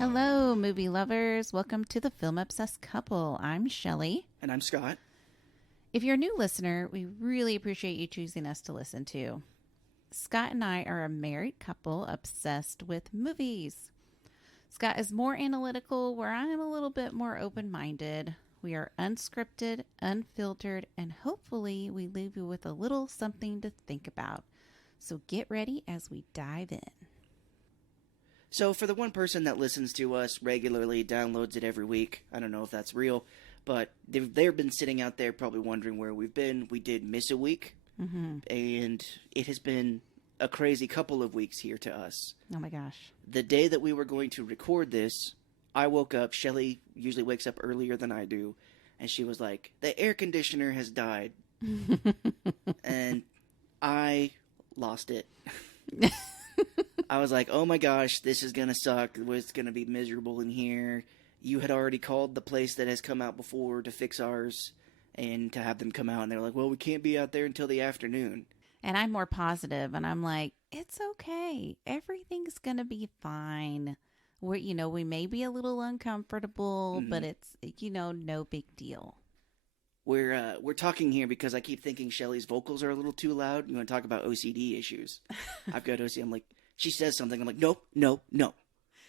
Hello, movie lovers. Welcome to the Film Obsessed Couple. I'm Shelley. And I'm Scott. If you're a new listener, we really appreciate you choosing us to listen to. Scott and I are a married couple obsessed with movies. Scott is more analytical, where I am a little bit more open-minded. We are unscripted, unfiltered, and hopefully we leave you with a little something to think about. So get ready as we dive in. So for the one person that listens to us regularly, downloads it every week, I don't know if that's real, but they've been sitting out there probably wondering where we've been. We did miss a week, and it has been a crazy couple of weeks here to us. Oh my gosh. The day that we were going to record this, I woke up. Shelley usually wakes up earlier than I do, and she was like, the air conditioner has died. And I lost it. I was like, oh my gosh, this is going to suck. It's going to be miserable in here. You had already called the place that has come out before to fix ours and to have them come out. And they're like, well, we can't be out there until the afternoon. And I'm more positive, and I'm like, it's okay. Everything's going to be fine. We may be a little uncomfortable, but it's, no big deal. We're talking here because I keep thinking Shelley's vocals are a little too loud. You want to talk about OCD issues? I've got OCD. I'm like, she says something. I'm like, nope, no, no.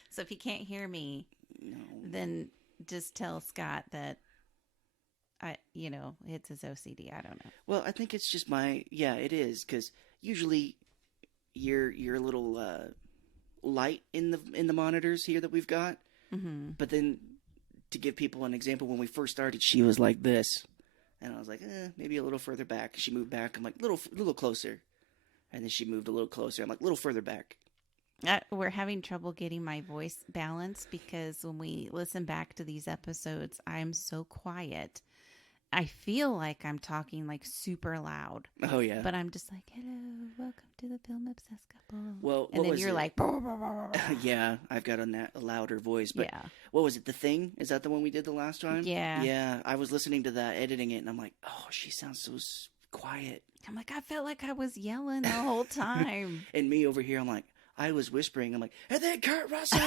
So if you can't hear me, No. then just tell Scott that it's his OCD. I don't know. Well, I think it's just it is, because usually you're a little light in the monitors here that we've got. Mm-hmm. But then, to give people an example, when we first started, she was like this, and I was like, maybe a little further back. She moved back. I'm like, little closer, and then she moved a little closer. I'm like, little further back. We're having trouble getting my voice balanced because when we listen back to these episodes, I'm so quiet. I feel like I'm talking like super loud. Oh, yeah. But I'm just like, hello, welcome to the Film Obsessed Couple. Well, and then you're like, bah, bah, bah, bah. Yeah, I've got a louder voice. But yeah. What was it? The Thing? Is that the one we did the last time? Yeah. Yeah, I was listening to that, editing it, and I'm like, oh, she sounds so quiet. I'm like, I felt like I was yelling the whole time. And me over here, I'm like, I was whispering. I'm like, and then Kurt Russell.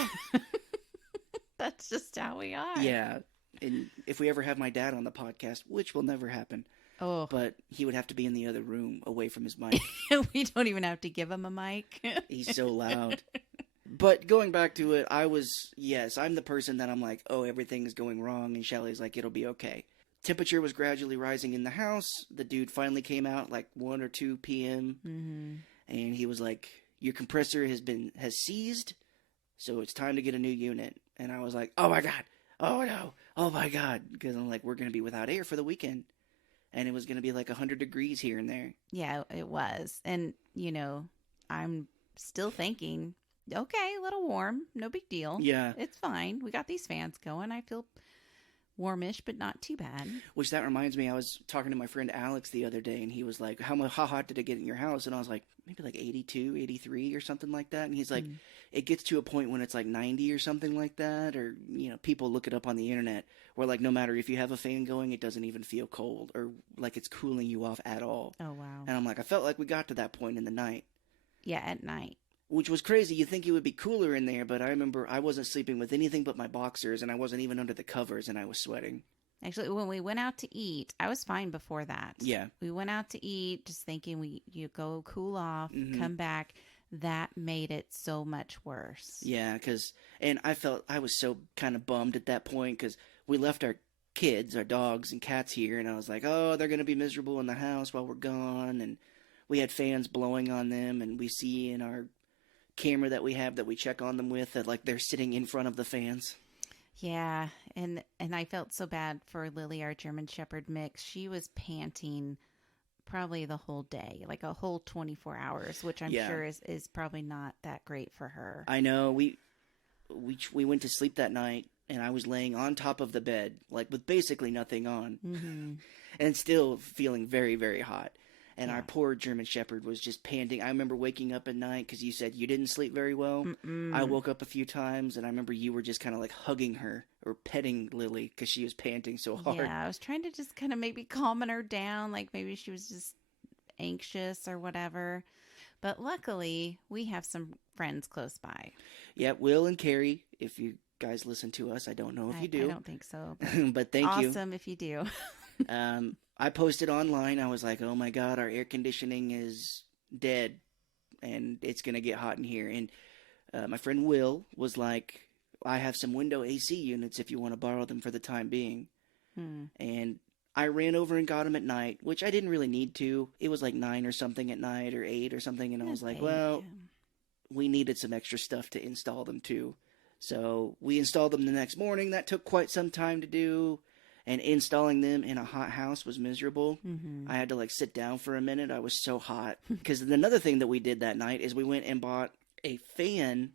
That's just how we are. Yeah. And if we ever have my dad on the podcast, which will never happen, but he would have to be in the other room away from his mic. We don't even have to give him a mic. He's so loud. But going back to it, I'm the person that I'm like, oh, everything's going wrong. And Shelley's like, it'll be okay. Temperature was gradually rising in the house. The dude finally came out like 1 or 2 p.m. Mm-hmm. And he was like, your compressor has seized, so it's time to get a new unit. And I was like, oh my God. Oh no. Oh my God. Because I'm like, we're going to be without air for the weekend. And it was going to be like 100 degrees here and there. Yeah, it was. And, I'm still thinking, okay, a little warm. No big deal. Yeah. It's fine. We got these fans going. I feel warmish, but not too bad. Which that reminds me, I was talking to my friend Alex the other day, and he was like, how hot did it get in your house? And I was like, maybe like 82, 83 or something like that. And he's like, it gets to a point when it's like 90 or something like that. Or, people look it up on the internet where like no matter if you have a fan going, it doesn't even feel cold or like it's cooling you off at all. Oh, wow. And I'm like, I felt like we got to that point in the night. Yeah, at night. Which was crazy. You'd think it would be cooler in there, but I remember I wasn't sleeping with anything but my boxers, and I wasn't even under the covers, and I was sweating. Actually, when we went out to eat, I was fine before that. Yeah. We went out to eat just thinking you go cool off, come back. That made it so much worse. Yeah, and I was so kind of bummed at that point because we left our kids, our dogs and cats here, and I was like, oh, they're going to be miserable in the house while we're gone, and we had fans blowing on them, and we see in our camera that we have that we check on them with that like they're sitting in front of the fans. Yeah, and I felt so bad for Lily, our German Shepherd mix. She was panting probably the whole day, like a whole 24 hours, which I'm sure is probably not that great for her. I know. We went to sleep that night, and I was laying on top of the bed, like with basically nothing on, and still feeling very, very hot. And our poor German Shepherd was just panting. I remember waking up at night because you said you didn't sleep very well. I woke up a few times, and I remember you were just kind of like hugging her or petting Lily because she was panting so hard. Yeah, I was trying to just kind of maybe calming her down, like maybe she was just anxious or whatever. But luckily, we have some friends close by. Yeah, Will and Carrie, if you guys listen to us. I don't know if you I do. don't think so. But But thank you. awesome if you do. I posted online. I was like, oh my God, our air conditioning is dead and it's going to get hot in here. And my friend Will was like, I have some window AC units if you want to borrow them for the time being. And I ran over and got them at night, which I didn't really need to. It was like 9 or something at night, or 8 or something. And I was like, well, we needed some extra stuff to install them too. So we installed them the next morning. That took quite some time to do. And installing them in a hot house was miserable. I had to like sit down for a minute. I was so hot. Because another thing that we did that night is we went and bought a fan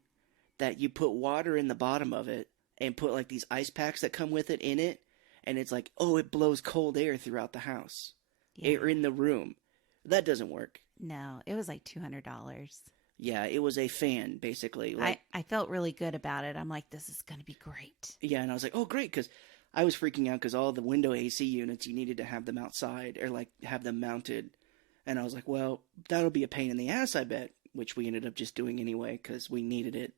that you put water in the bottom of it and put like these ice packs that come with it in it. And it's like, oh, it blows cold air throughout the house or in the room. That doesn't work. No, it was like $200. Yeah, it was a fan, basically. Like, I felt really good about it. I'm like, this is going to be great. yeah, and I was like, oh, great, because I was freaking out because all the window AC units, you needed to have them outside or like have them mounted. And I was like, well, that'll be a pain in the ass, I bet, which we ended up just doing anyway because we needed it.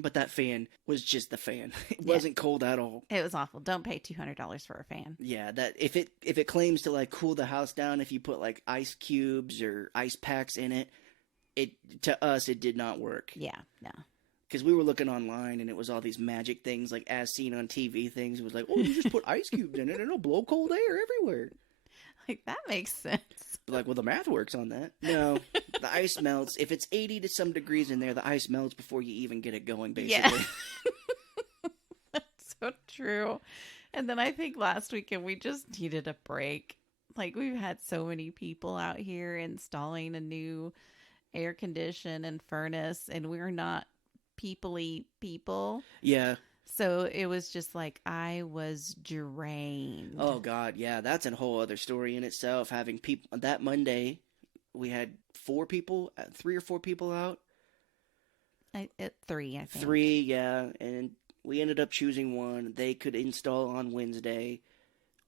But that fan was just the fan. It wasn't cold at all. It was awful. Don't pay $200 for a fan. Yeah, that if it claims to like cool the house down, if you put like ice cubes or ice packs in it, to us it did not work. Yeah, no. Because we were looking online and it was all these magic things like as seen on TV things. It was like, oh, you just put ice cubes in it and it'll blow cold air everywhere. Like, that makes sense. Like, well, the math works on that. No, the ice melts. If it's 80 to some degrees in there, the ice melts before you even get it going, basically. Yeah. That's so true. And then I think last weekend we just needed a break. Like, we've had so many people out here installing a new air condition and furnace, and we're not people-y people. Yeah. So it was just like I was drained. Oh, God, yeah. That's a whole other story in itself. Having people... That Monday, we had 3 or 4 people out. 3, I think. 3, yeah. And we ended up choosing one. They could install on Wednesday,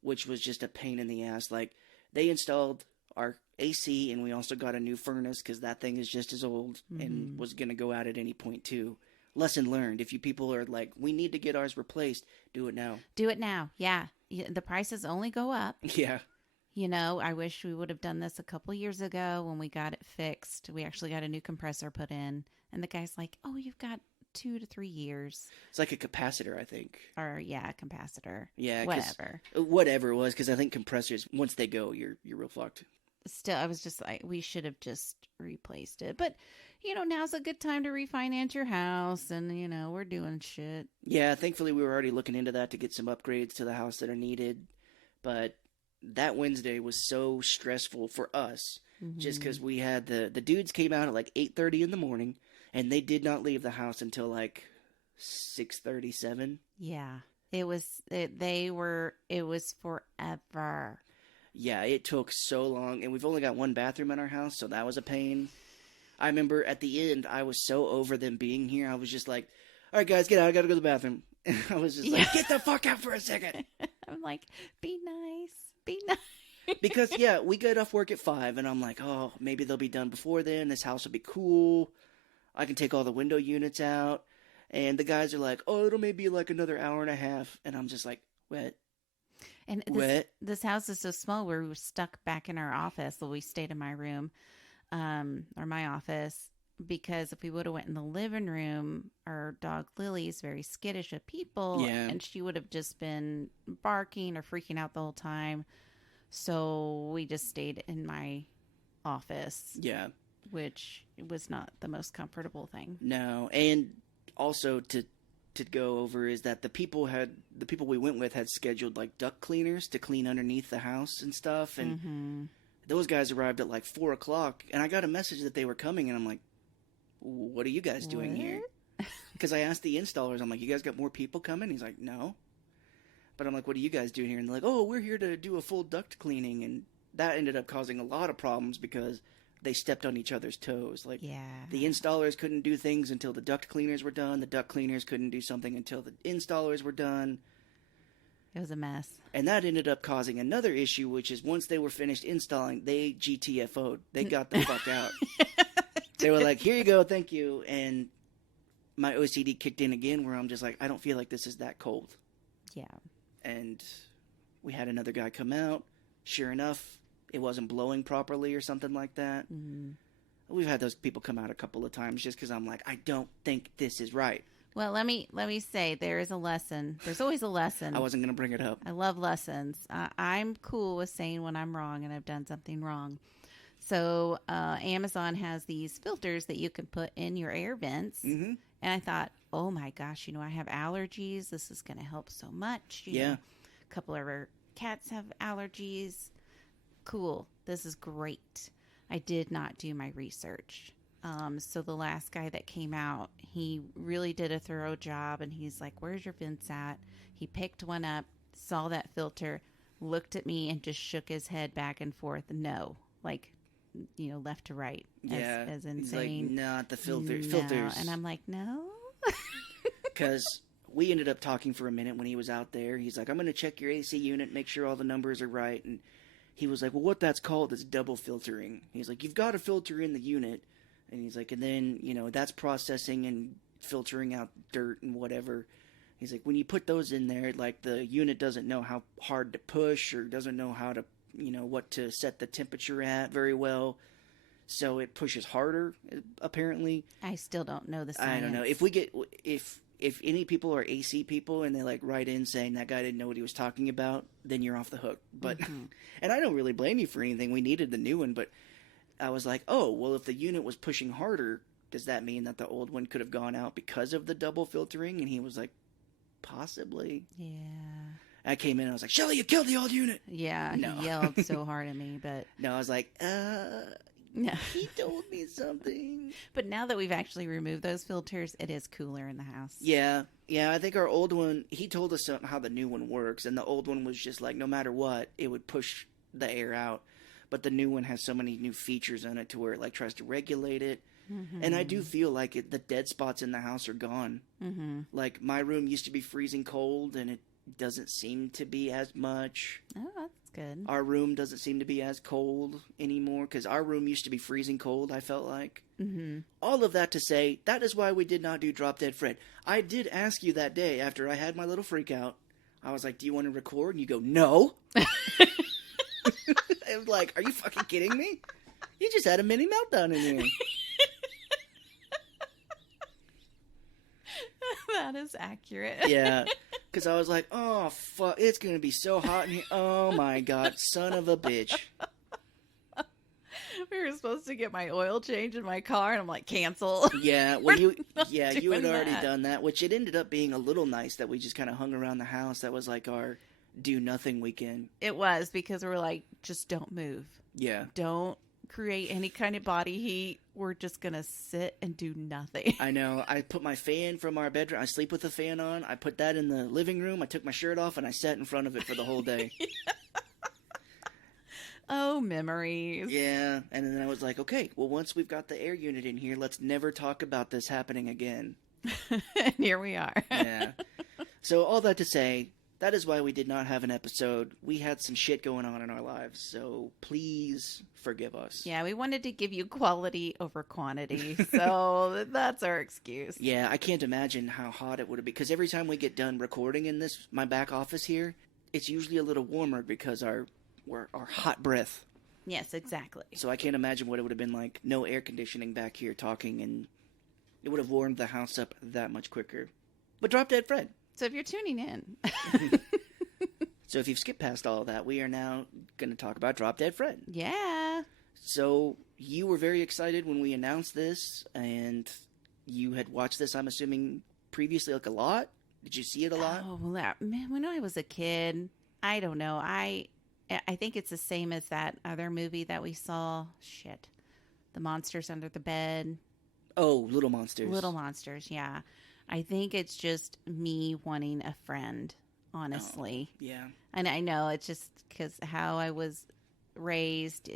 which was just a pain in the ass. Like, they installed our AC, and we also got a new furnace because that thing is just as old and was going to go out at any point, too. Lesson learned. If you people are like, we need to get ours replaced, do it now. Do it now. Yeah. The prices only go up. Yeah. You know, I wish we would have done this a couple years ago when we got it fixed. We actually got a new compressor put in. And the guy's like, oh, you've got 2 to 3 years. It's like a capacitor, I think. Or, yeah, a capacitor. Yeah. Whatever. Whatever it was, because I think compressors, once they go, you're real fucked. Still, I was just like, we should have just replaced it. But, you know, now's a good time to refinance your house. And, you know, we're doing shit. Yeah, thankfully we were already looking into that to get some upgrades to the house that are needed. But that Wednesday was so stressful for us. Just because we had the dudes came out at like 8:30 in the morning. And they did not leave the house until like 6:37. Yeah. It was forever. Yeah, it took so long, and we've only got one bathroom in our house, so that was a pain. I remember at the end, I was so over them being here. I was just like, all right, guys, get out. I got to go to the bathroom. And I was just like, get the fuck out for a second. I'm like, be nice. Be nice. Because, yeah, we get off work at 5, and I'm like, oh, maybe they'll be done before then. This house will be cool. I can take all the window units out. And the guys are like, oh, it'll maybe like another hour and a half. And I'm just like, what? And this house is so small, we were stuck back in our office. So we stayed in my room, or my office, because if we would have went in the living room, our dog Lily is very skittish of people, and she would have just been barking or freaking out the whole time. So we just stayed in my office. Yeah. Which was not the most comfortable thing. No, and also to go over is that the people we went with had scheduled like duct cleaners to clean underneath the house and stuff, and those guys arrived at like 4:00, and I got a message that they were coming, and I'm like, what are you guys doing here? Because I asked the installers, I'm like, you guys got more people coming? He's like, no. But I'm like, what are you guys doing here? And they're like, oh, we're here to do a full duct cleaning, and that ended up causing a lot of problems because they stepped on each other's toes. Like, the installers couldn't do things until the duct cleaners were done. The duct cleaners couldn't do something until the installers were done. It was a mess. And that ended up causing another issue, which is once they were finished installing, they GTFO'd. They got the fuck out. They were like, here you go, thank you. And my OCD kicked in again where I'm just like, I don't feel like this is that cold. Yeah. And we had another guy come out. Sure enough, it wasn't blowing properly or something like that. Mm-hmm. We've had those people come out a couple of times just because I'm like, I don't think this is right. Well, let me say there is a lesson. There's always a lesson. I wasn't going to bring it up. I love lessons. I'm cool with saying when I'm wrong and I've done something wrong. So Amazon has these filters that you can put in your air vents. Mm-hmm. And I thought, oh my gosh, I have allergies. This is going to help so much. You know, a couple of our cats have allergies. Cool. This is great. I did not do my research. So the last guy that came out, he really did a thorough job, and he's like, where's your vents at? He picked one up, saw that filter, looked at me, and just shook his head back and forth. No, like, left to right. As in he's saying, like, not the filters. And I'm like, no. Because we ended up talking for a minute when he was out there. He's like, I'm going to check your AC unit, make sure all the numbers are right. And he was like, well, what that's called is double filtering. He's like, you've got to filter in the unit. And he's like, and then, that's processing and filtering out dirt and whatever. He's like, when you put those in there, like, the unit doesn't know how hard to push or doesn't know how to, what to set the temperature at very well. So it pushes harder, apparently. I still don't know the science. I don't know. If any people are AC people and they like write in saying that guy didn't know what he was talking about, then you're off the hook. But and I don't really blame you for anything. We needed the new one, but I was like, oh, well, if the unit was pushing harder, does that mean that the old one could have gone out because of the double filtering? And he was like, possibly. Yeah. I came in and I was like, Shelly, you killed the old unit. Yeah, no. He yelled so hard at me, but no, I was like, no. He told me something. But now that we've actually removed those filters, it is cooler in the house. Yeah. I think our old one, he told us how the new one works, and the old one was just like, no matter what, it would push the air out. But the new one has so many new features on it to where it like tries to regulate it. Mm-hmm. And I do feel like the dead spots in the house are gone. Mm-hmm. Like my room used to be freezing cold, and it doesn't seem to be as much. Oh, that's good. Our room doesn't seem to be as cold anymore because our room used to be freezing cold, I felt like. Mm-hmm. All of that to say, that is why we did not do Drop Dead Fred. I did ask you that day after I had my little freak out. I was like, do you want to record? And you go, no. I was like, are you fucking kidding me? You just had a mini meltdown in here. That is accurate. Yeah, because I was like, oh, fuck, it's going to be so hot in here. Oh, my God, son of a bitch. We were supposed to get my oil change in my car, and I'm like, cancel. Yeah, well, you had already that. done that, which it ended up being a little nice that we just kind of hung around the house. That was like our do-nothing weekend. It was, because we were like, just don't move. Yeah. Don't create any kind of body heat. We're just going to sit and do nothing. I know. I put my fan from our bedroom. I sleep with the fan on. I put that in the living room. I took my shirt off, and I sat in front of it for the whole day. Oh, memories. Yeah, and then I was like, okay, well, once we've got the air unit in here, let's never talk about this happening again. And here we are. Yeah. So all that to say, that is why we did not have an episode. We had some shit going on in our lives, so please forgive us. Yeah, we wanted to give you quality over quantity, so that's our excuse. Yeah, I can't imagine how hot it would have been, because every time we get done recording in my back office here, it's usually a little warmer because our hot breath. Yes, exactly. So I can't imagine what it would have been like. No air conditioning back here talking, and it would have warmed the house up that much quicker. But Drop Dead Fred. So if you're tuning in. So if you've skipped past all of that, we are now going to talk about Drop Dead Fred. Yeah. So you were very excited when we announced this, and you had watched this, I'm assuming, previously, like a lot? Did you see it a lot? Oh, man, when I was a kid, I don't know. I think it's the same as that other movie that we saw. Shit. The Monsters Under the Bed. Oh, Little Monsters. Little Monsters, yeah. I think it's just me wanting a friend, honestly. Oh, yeah. And I know it's just because how I was raised.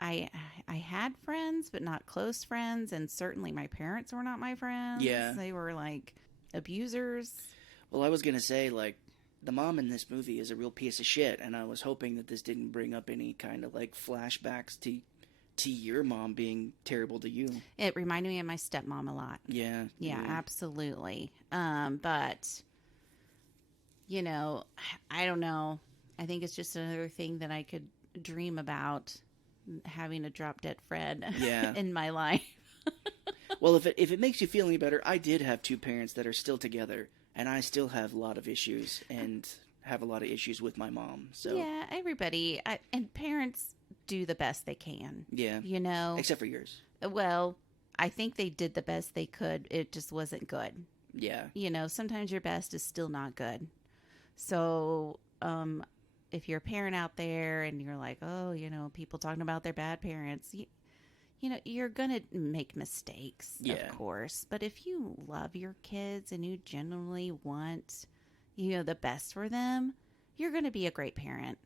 I had friends, but not close friends. And certainly my parents were not my friends. Yeah. They were like abusers. Well, I was going to say, like, the mom in this movie is a real piece of shit, and I was hoping that this didn't bring up any kind of, like, flashbacks to to your mom being terrible to you. It reminded me of my stepmom a lot. Yeah. Yeah, absolutely. But, you know, I don't know. I think it's just another thing that I could dream about, having a drop dead Fred Yeah. in my life. Well, if it makes you feel any better, I did have two parents that are still together, and I still have a lot of issues and have a lot of issues with my mom. So Yeah, everybody and parents do the best they can. yeah. You know, Except for yours. well, I think they did the best they could. It just wasn't good. Yeah. You know, sometimes your best is still not good. So, if you're a parent out there and you're like, oh, you know, people talking about their bad parents, you know, you're going to make mistakes, Yeah. of course. But if you love your kids and you genuinely want, you know, the best for them, you're going to be a great parent.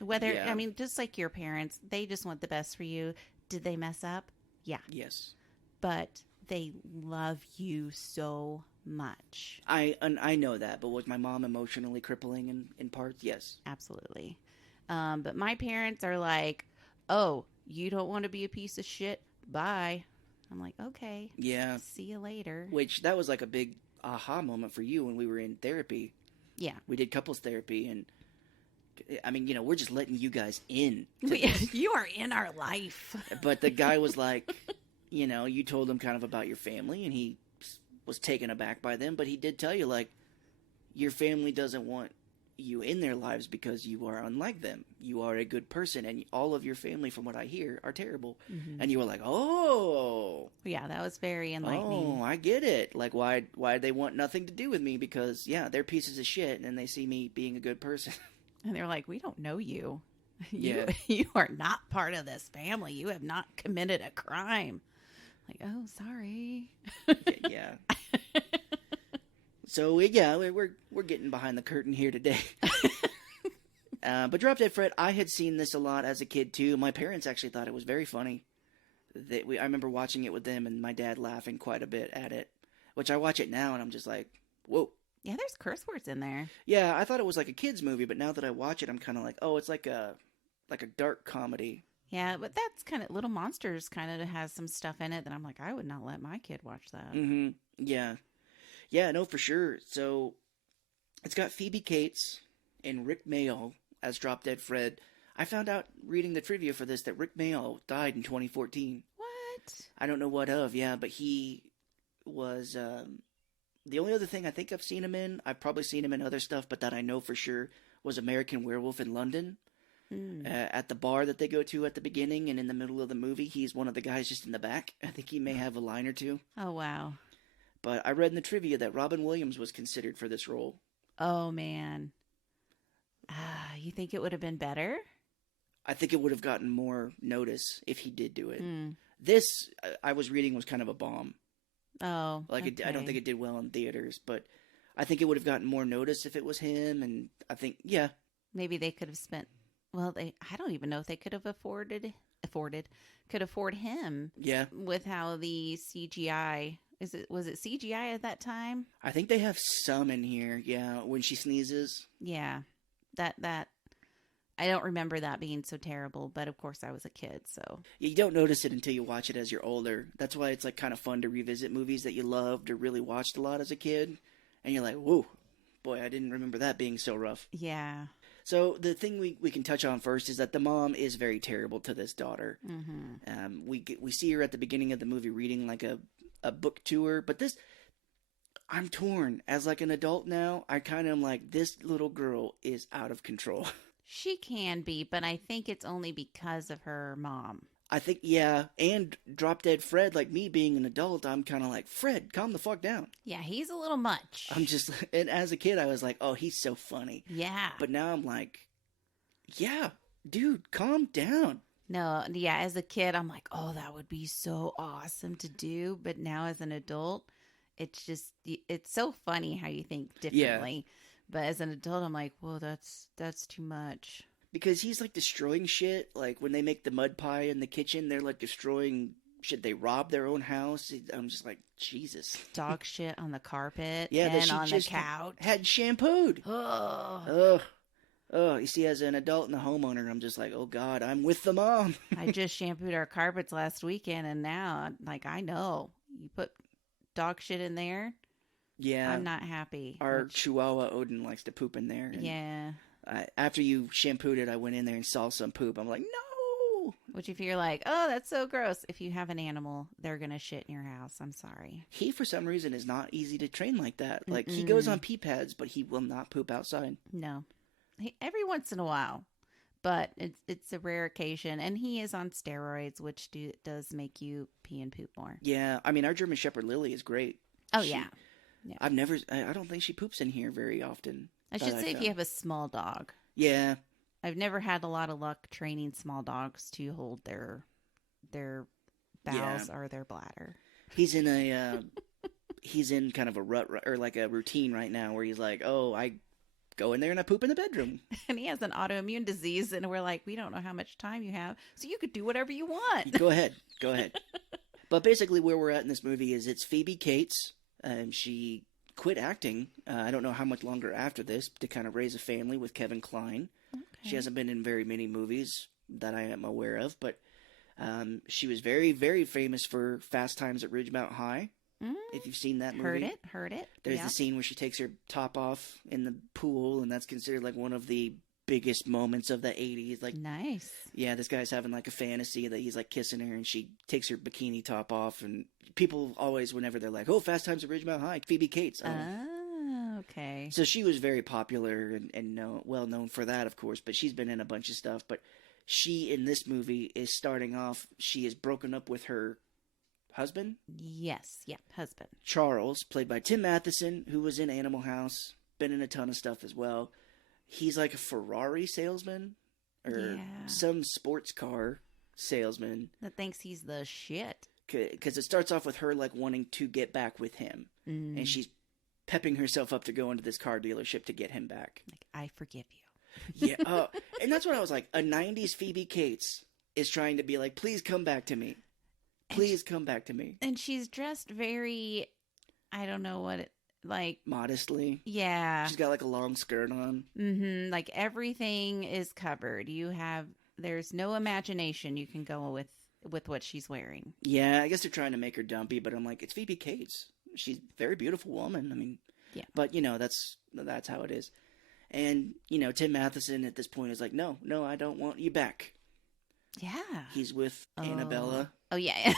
Whether, Yeah. I mean, just like your parents, they just want the best for you. Did they mess up? Yeah. Yes. But they love you so much. I know that, but was my mom emotionally crippling in parts? Yes. Absolutely. But my parents are like, oh, you don't want to be a piece of shit? Bye. I'm like, okay. Yeah. See you later. Which that was like a big aha moment for you when we were in therapy. Yeah. We did couples therapy, and I mean, you know, we're just letting you guys in. You are in our life. But the guy was like, you know, you told him kind of about your family, and he was taken aback by them, but he did tell you, like, your family doesn't want you in their lives because you are unlike them. You are a good person, and all of your family, from what I hear, are terrible. Mm-hmm. And you were like, oh, Yeah, that was very enlightening. oh, I get it. Like, why they want nothing to do with me? Because, yeah, they're pieces of shit, and they see me being a good person. And they're like, we don't know you. Yeah. You are not part of this family. You have not committed a crime. Like, oh, sorry. Yeah. So yeah, we're getting behind the curtain here today. But Drop Dead Fred, I had seen this a lot as a kid too. My parents actually thought it was very funny. I remember watching it with them, and my dad laughing quite a bit at it. Which I watch it now, and I'm just like, whoa. Yeah, there's curse words in there. Yeah, I thought it was like a kids movie, but now that I watch it, I'm kind of like, oh, it's like a dark comedy. Yeah, but that's kind of Little Monsters kind of has some stuff in it that I'm like, I would not let my kid watch that. Mm-hmm. Yeah. Yeah, no, for sure. So it's got Phoebe Cates and Rick Mayall as Drop Dead Fred. I found out reading the trivia for this that Rick Mayall died in 2014. What? I don't know what of, yeah, but he was the only other thing I think I've seen him in, I've probably seen him in other stuff, but that I know for sure was American Werewolf in London. At the bar that they go to at the beginning and in the middle of the movie, he's one of the guys just in the back. I think he may have a line or two. Oh, wow. But I read in the trivia that Robin Williams was considered for this role. Oh, man. You think it would have been better? I think it would have gotten more notice if he did do it. Mm. This, I was reading, was kind of a bomb. Oh, Like, okay. I don't think it did well in theaters, but I think it would have gotten more notice if it was him, and I think, yeah. Maybe they could have spent, well, I don't even know if they could have afford him. Yeah. With how the CGI, was it CGI at that time? I think they have some in here, yeah, when she sneezes. Yeah. That I don't remember that being so terrible, but of course I was a kid, so. You don't notice it until you watch it as you're older. That's why it's like kind of fun to revisit movies that you loved or really watched a lot as a kid. And you're like, whoa, boy, I didn't remember that being so rough. Yeah. So the thing we can touch on first is that the mom is very terrible to this daughter. Mm-hmm. We see her at the beginning of the movie reading like a book to her, but this, I'm torn. As like an adult now, I kind of am like, this little girl is out of control. She can be, but I think it's only because of her mom. I think, yeah, and Drop Dead Fred, like me being an adult, I'm kind of like, Fred, calm the fuck down. Yeah, he's a little much. I'm just, and as a kid, I was like, oh, he's so funny. Yeah. But now I'm like, yeah, dude, calm down. No, yeah, as a kid, I'm like, oh, that would be so awesome to do. But now as an adult, it's just, it's so funny how you think differently. But as an adult, I'm like, whoa, that's too much. Because he's like destroying shit. Like when they make the mud pie in the kitchen, they're like destroying shit. They rob their own house. I'm just like, Jesus. Dog shit on the carpet Yeah, that and she on just the couch. had shampooed. Oh. Ugh. Oh, you see, as an adult and a homeowner, I'm just like, oh God, I'm with the mom. I just shampooed our carpets last weekend, and now, like, I know you put dog shit in there, Yeah, I'm not happy. our Chihuahua Odin likes to poop in there. And Yeah. after you shampooed it, I went in there and saw some poop. I'm like, no. Which, if you're like, oh, that's so gross, if you have an animal, they're going to shit in your house. I'm sorry. He, for some reason, is not easy to train like that. Like, he goes on pee pads, but he will not poop outside. No. Every once in a while, but it's a rare occasion. And he is on steroids, which does make you pee and poop more. Yeah, I mean, our German Shepherd Lily is great. Oh, yeah. I don't think she poops in here very often. I should say if you have a small dog. Yeah. I've never had a lot of luck training small dogs to hold their bowels or their bladder. He's in he's in kind of a rut or like a routine right now where he's like, oh, I go in there and I poop in the bedroom. And he has an autoimmune disease, and we're like, we don't know how much time you have, so you could do whatever you want. Go ahead. But basically where we're at in this movie is it's Phoebe Cates. She quit acting. I don't know how much longer after this to kind of raise a family with Kevin Kline. Okay. She hasn't been in very many movies that I am aware of, but she was very, very famous for Fast Times at Ridgemount High. If you've seen that movie. Heard it. There's the scene where she takes her top off in the pool, and that's considered like one of the biggest moments of the 80s. Like, nice. Yeah, this guy's having like a fantasy that he's like kissing her, and she takes her bikini top off, and people always, whenever they're like, oh, Fast Times at Ridgemount High, Phoebe Cates. Oh, okay. So she was very popular and well known for that, of course, but she's been in a bunch of stuff. But she, in this movie, is starting off, she is broken up with her husband? Yes, yeah, husband. Charles, played by Tim Matheson, who was in Animal House, been in a ton of stuff as well. He's like a Ferrari salesman or some sports car salesman. That thinks he's the shit. Because it starts off with her like wanting to get back with him. And she's pepping herself up to go into this car dealership to get him back. Like, I forgive you. Yeah. And that's what I was like. A 90s Phoebe Cates is trying to be like, please come back to me. Please come back to me. And she's dressed very, I don't know what it, like. Modestly. Yeah. She's got like a long skirt on. Mm-hmm. Like everything is covered. There's no imagination you can go with what she's wearing. Yeah, I guess they're trying to make her dumpy, but I'm like, it's Phoebe Cates. She's a very beautiful woman. I mean, yeah. But that's how it is. And, Tim Matheson at this point is like, no, I don't want you back. Yeah. He's with Annabella. Oh, yeah.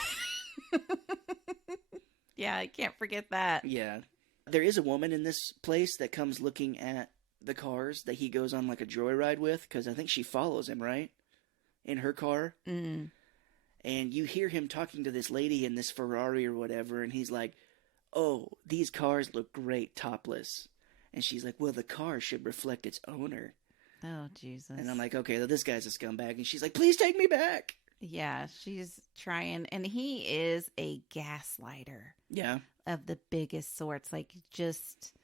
Yeah, I can't forget that. Yeah. There is a woman in this place that comes looking at the cars that he goes on like a joyride with, because I think she follows him, right? In her car. Mm. And you hear him talking to this lady in this Ferrari or whatever, and he's like, oh, these cars look great topless. And she's like, well, the car should reflect its owner. Oh, Jesus. And I'm like, okay, this guy's a scumbag. And she's like, please take me back. Yeah, she's trying. And he is a gaslighter. Yeah. Of the biggest sorts. Like, just,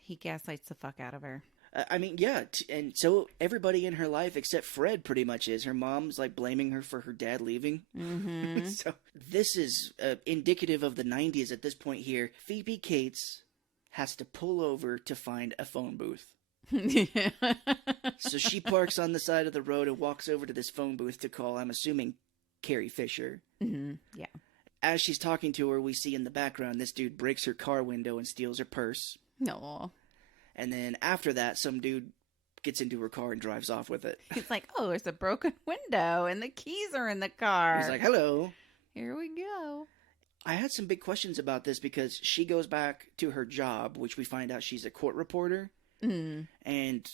he gaslights the fuck out of her. I mean, yeah. And so everybody in her life except Fred pretty much is. Her mom's like blaming her for her dad leaving. Mm-hmm. So this is indicative of the 90s at this point here. Phoebe Cates has to pull over to find a phone booth. So she parks on the side of the road and walks over to this phone booth to call, I'm assuming, Carrie Fisher. Mm-hmm. Yeah. As she's talking to her, we see in the background this dude breaks her car window and steals her purse. No. And then after that, some dude gets into her car and drives off with it. He's like, oh, there's a broken window and the keys are in the car. He's like, hello. Here we go. I had some big questions about this because she goes back to her job, which we find out she's a court reporter. Mm. And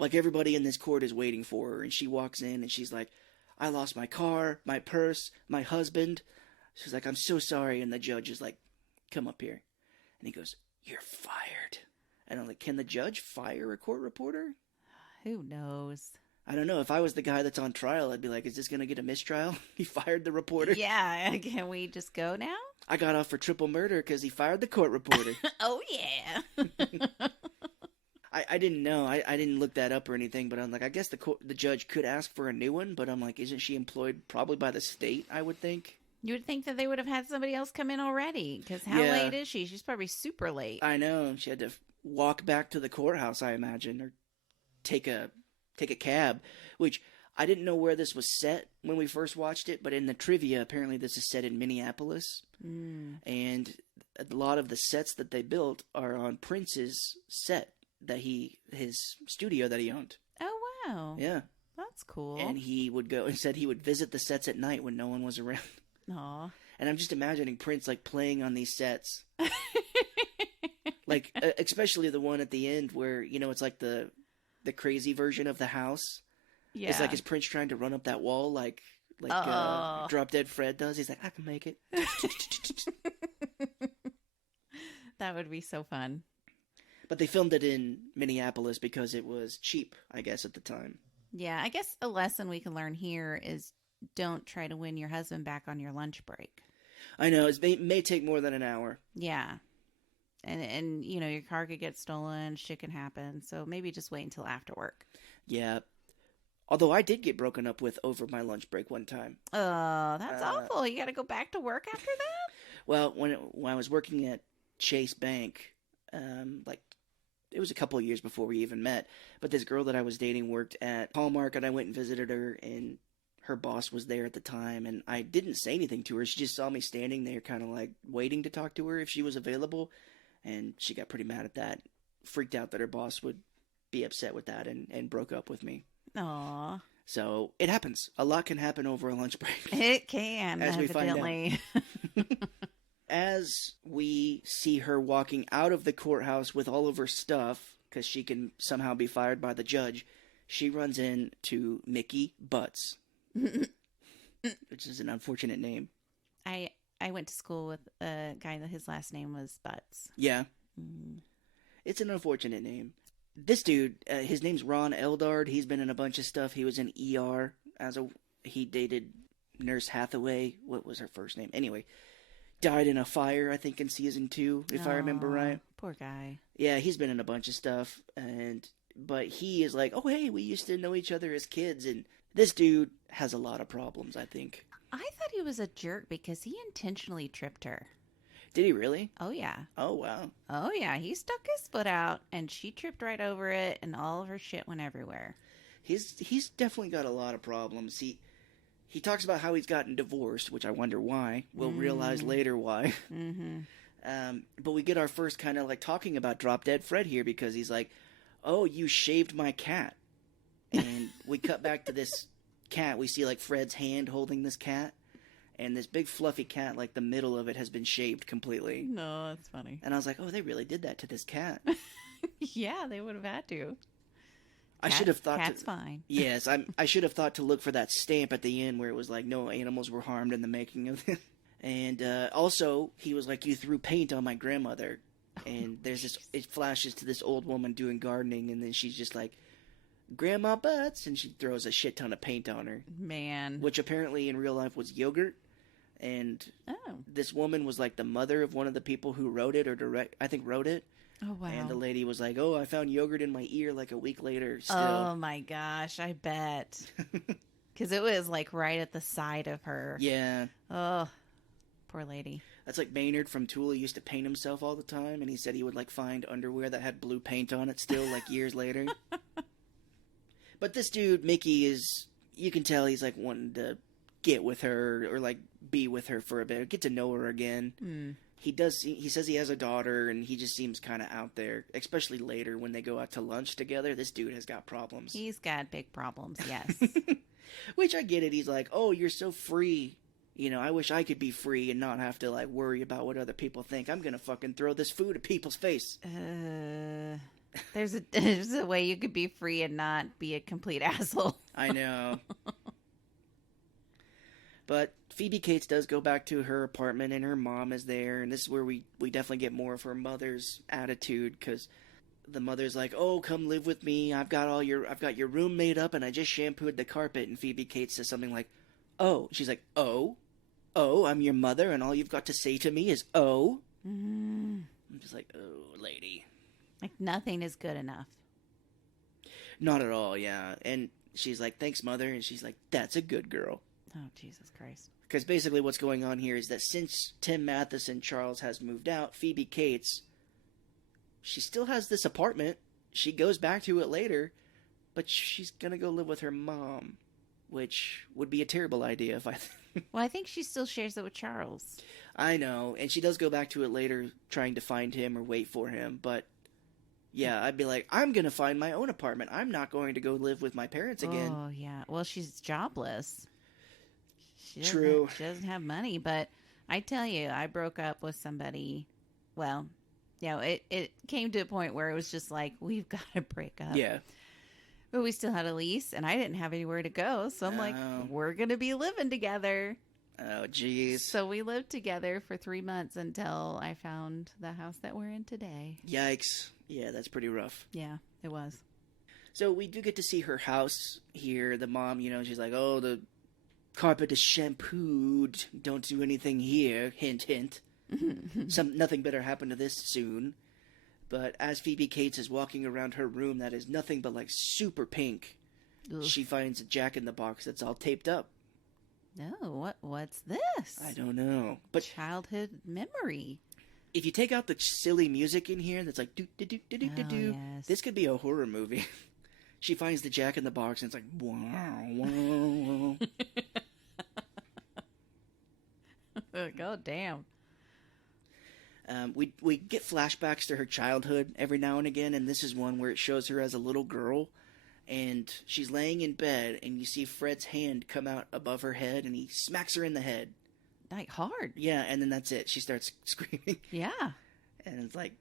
like everybody in this court is waiting for her. And she walks in and she's like, I lost my car, my purse, my husband. She's like, I'm so sorry. And the judge is like, come up here. And he goes, you're fired. And I'm like, can the judge fire a court reporter? Who knows? I don't know. If I was the guy that's on trial, I'd be like, is this going to get a mistrial? He fired the reporter. Yeah. Can we just go now? I got off for triple murder because he fired the court reporter. Oh, yeah. I didn't know. I didn't look that up or anything, but I'm like, I guess the judge could ask for a new one, but I'm like, isn't she employed probably by the state, I would think? You would think that they would have had somebody else come in already, because how late is she? She's probably super late. I know. She had to walk back to the courthouse, I imagine, or take a cab, which I didn't know where this was set when we first watched it, but in the trivia, apparently this is set in Minneapolis. And a lot of the sets that they built are on Prince's set that his studio that he owned. Oh, wow. Yeah. That's cool. And he would go and said he would visit the sets at night when no one was around. Aw. And I'm just imagining Prince like playing on these sets. Like, especially the one at the end where, you know, it's like the crazy version of the house. Yeah. It's like, is Prince trying to run up that wall like Drop Dead Fred does? He's like, I can make it. That would be so fun. But they filmed it in Minneapolis because it was cheap, I guess, at the time. Yeah, I guess a lesson we can learn here is don't try to win your husband back on your lunch break. I know, it may take more than an hour. Yeah. And you know, your car could get stolen, shit can happen. So maybe just wait until after work. Yeah. Although I did get broken up with over my lunch break one time. Oh, that's awful. You got to go back to work after that? Well, when I was working at Chase Bank, like, it was a couple of years before we even met, but this girl that I was dating worked at Hallmark, and I went and visited her, and her boss was there at the time, and I didn't say anything to her. She just saw me standing there kind of like waiting to talk to her if she was available, and she got pretty mad at that, freaked out that her boss would be upset with that, and broke up with me. Aw. So it happens. A lot can happen over a lunch break. It can, as evidently. We find out. As we see her walking out of the courthouse with all of her stuff, because she can somehow be fired by the judge, she runs into Mickey Butts, which is an unfortunate name. I went to school with a guy that his last name was Butts. Yeah. It's an unfortunate name. This dude, his name's Ron Eldard. He's been in a bunch of stuff. He was in ER he dated Nurse Hathaway. What was her first name? Anyway, died in a fire, I think, in season 2, if I remember right. Poor guy. Yeah, he's been in a bunch of stuff, but he is like, oh, hey, we used to know each other as kids, and this dude has a lot of problems, I think. I thought he was a jerk because he intentionally tripped her. Did he really? Oh, yeah. Oh, wow. Oh, yeah. He stuck his foot out, and she tripped right over it, and all of her shit went everywhere. He's definitely got a lot of problems. He talks about how he's gotten divorced, which I wonder why. We'll realize later why. But we get our first kind of like talking about Drop Dead Fred here because he's like, oh, you shaved my cat. And we cut back to this cat. We see like Fred's hand holding this cat. And this big fluffy cat, like the middle of it has been shaved completely. No, that's funny. And I was like, oh, they really did that to this cat. Yeah, they would have had to. I should have thought cat's fine. Yes, I should have thought to look for that stamp at the end where it was like no animals were harmed in the making of it. And also, he was like, you threw paint on my grandmother. And there's this, it flashes to this old woman doing gardening, and then she's just like, Grandma Butts, and she throws a shit ton of paint on her. Man. Which apparently in real life was yogurt. And this woman was like the mother of one of the people who wrote it, or wrote it. Oh, wow. And the lady was like, oh, I found yogurt in my ear like a week later still. Oh, my gosh, I bet. Because it was like right at the side of her. Yeah. Oh, poor lady. That's like Maynard from Tool. He used to paint himself all the time, and he said he would like find underwear that had blue paint on it still like years later. But this dude, Mickey, you can tell he's like wanting to get with her or like be with her for a bit, get to know her again. He says he has a daughter, and he just seems kind of out there, especially later when they go out to lunch together. This dude has got problems. He's got big problems, yes. Which I get it. He's like, oh, you're so free. You know, I wish I could be free and not have to like worry about what other people think. I'm going to fucking throw this food at people's face. There's a way you could be free and not be a complete asshole. I know. But Phoebe Cates does go back to her apartment, and her mom is there, and this is where we definitely get more of her mother's attitude, because the mother's like, oh, come live with me, I've got your room made up, and I just shampooed the carpet, and Phoebe Cates says something like, oh, she's like, oh, I'm your mother, and all you've got to say to me is, oh? I'm just like, oh, lady. Like, nothing is good enough. Not at all, yeah, and she's like, thanks, mother, and she's like, that's a good girl. Oh, Jesus Christ. Because basically what's going on here is that since Tim Matheson Charles has moved out, Phoebe Cates, she still has this apartment. She goes back to it later, but she's gonna go live with her mom, which would be a terrible idea if I. Well, I think she still shares it with Charles. I know, and she does go back to it later, trying to find him or wait for him. But yeah, I'd be like, I'm gonna find my own apartment. I'm not going to go live with my parents again. Oh, yeah. Well, she's jobless. True. She doesn't have money, but I tell you, I broke up with somebody. Well, it came to a point where it was just like, we've got to break up. Yeah. But we still had a lease, and I didn't have anywhere to go. So I'm like, we're going to be living together. Oh, jeez. So we lived together for 3 months until I found the house that we're in today. Yikes. Yeah, that's pretty rough. Yeah, it was. So we do get to see her house here. The mom, she's like, oh, the carpet is shampooed. Don't do anything here. Hint, hint. Nothing better happen to this soon. But as Phoebe Cates is walking around her room that is nothing but like super pink, Ugh. she finds a Jack-in-the-Box that's all taped up. No, what's this? I don't know. But childhood memory. If you take out the silly music in here that's like do-do-do-do-do-do, yes. This could be a horror movie. She finds the Jack-in-the-Box and it's like, wow, wow, wow. God damn. We get flashbacks to her childhood every now and again, and this is one where it shows her as a little girl, and she's laying in bed, and you see Fred's hand come out above her head, and he smacks her in the head. Like hard. Yeah, and then that's it. She starts screaming. Yeah. And it's like,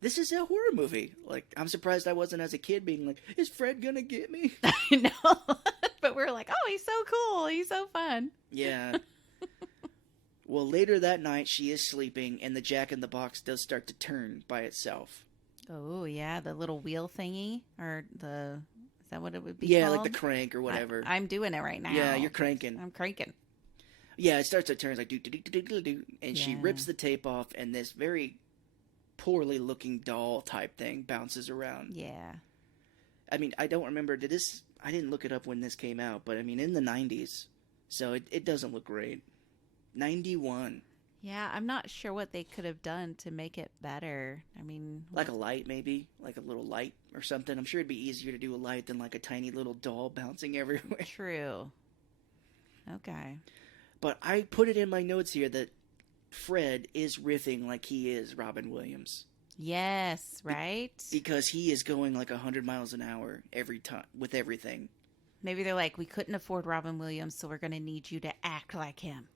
this is a horror movie. Like, I'm surprised I wasn't as a kid being like, is Fred gonna get me? I know. But we're like, oh, he's so cool. He's so fun. Yeah. Well, later that night, she is sleeping, and the Jack-in-the-Box does start to turn by itself. Oh, yeah. The little wheel thingy. Or is that what it would be Yeah, called? like the crank or whatever. I'm doing it right now. Yeah, you're cranking. I'm cranking. Yeah, it starts to turn. It's like, do-do-do-do-do-do. And she rips the tape off, and this very poorly looking doll type thing bounces around. Yeah. I mean, I don't remember. I didn't look it up when this came out, but I mean, in the 90s. So it doesn't look great. 91. Yeah, I'm not sure what they could have done to make it better. I mean... Like a light, maybe? Like a little light or something? I'm sure it'd be easier to do a light than like a tiny little doll bouncing everywhere. True. Okay. But I put it in my notes here that Fred is riffing like he is Robin Williams. Yes, right? Because he is going like 100 miles an hour every time with everything. Maybe they're like, we couldn't afford Robin Williams, so we're going to need you to act like him.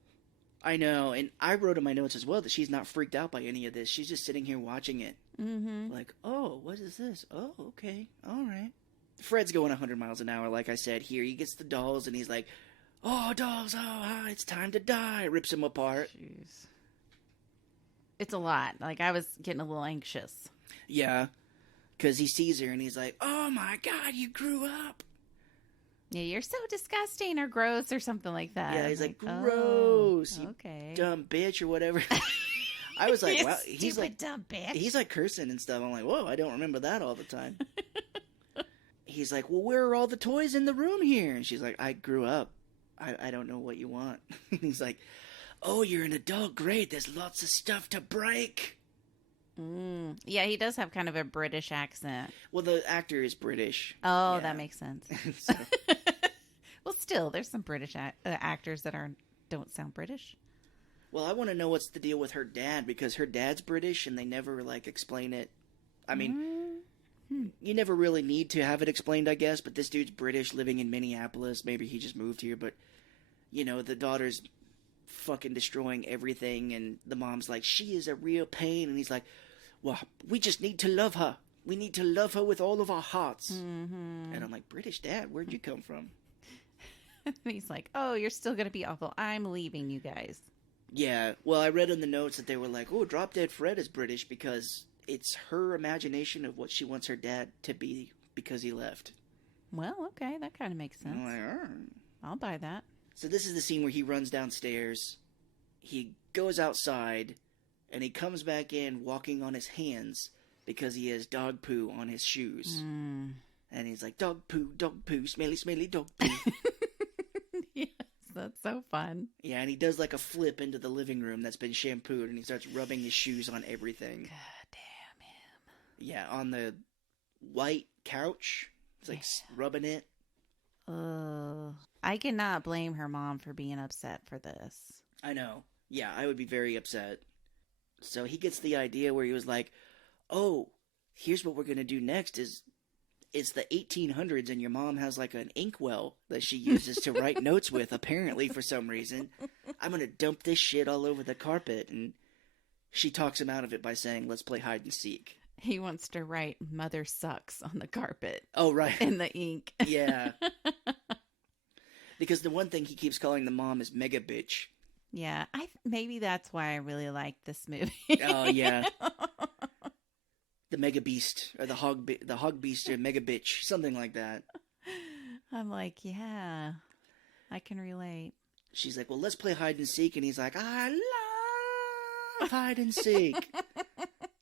I know, and I wrote in my notes as well that she's not freaked out by any of this. She's just sitting here watching it. Mm-hmm. Like, oh, what is this? Oh, okay, all right. Fred's going 100 miles an hour, like I said here. He gets the dolls, and he's like, oh, dolls, it's time to die. Rips them apart. Jeez. It's a lot. Like, I was getting a little anxious. Yeah, because he sees her, and he's like, oh, my God, you grew up. Yeah, you're so disgusting or gross or something like that. Yeah, he's like, gross. Oh, okay. Dumb bitch or whatever. I was like, wow. He's like, dumb bitch. He's like cursing and stuff. I'm like, whoa, I don't remember that all the time. He's like, well, where are all the toys in the room here? And she's like, I grew up. I don't know what you want. He's like, oh, you're an adult. Great. There's lots of stuff to break. Yeah, he does have kind of a British accent. Well, the actor is British. Oh, yeah. that makes sense. So. Well, still, there's some British actors that don't sound British. Well, I want to know what's the deal with her dad, because her dad's British and they never, like, explain it. I mean, you never really need to have it explained, I guess, but this dude's British, living in Minneapolis. Maybe he just moved here, but, the daughter's fucking destroying everything, and the mom's like, she is a real pain, and he's like, well, we just need to love her. We need to love her with all of our hearts. Mm-hmm. And I'm like, British dad, where'd you come from? And he's like, oh, you're still going to be awful. I'm leaving you guys. Yeah, well, I read in the notes that they were like, oh, Drop Dead Fred is British because it's her imagination of what she wants her dad to be because he left. Well, okay, that kind of makes sense. I'm like, I'll buy that. So this is the scene where he runs downstairs, he goes outside, and he comes back in walking on his hands because he has dog poo on his shoes. And he's like, dog poo, smelly, smelly dog poo. Yes, that's so fun. Yeah, and he does like a flip into the living room that's been shampooed, and he starts rubbing his shoes on everything. God damn him. Yeah, on the white couch It's like rubbing it. I cannot blame her mom for being upset for this. I know. Yeah, I would be very upset. So he gets the idea where he was like, oh, here's what we're going to do next is it's the 1800s and your mom has like an inkwell that she uses to write notes with, apparently, for some reason. I'm going to dump this shit all over the carpet. And she talks him out of it by saying, let's play hide and seek. He wants to write "Mother sucks" on the carpet. Oh, right. In the ink. Yeah. Because the one thing he keeps calling the mom is mega bitch. Yeah, maybe that's why I really like this movie. Oh, yeah. The mega beast, or the hog beast, or mega bitch, something like that. I'm like, yeah, I can relate. She's like, well, let's play hide and seek. And he's like, I love hide and seek.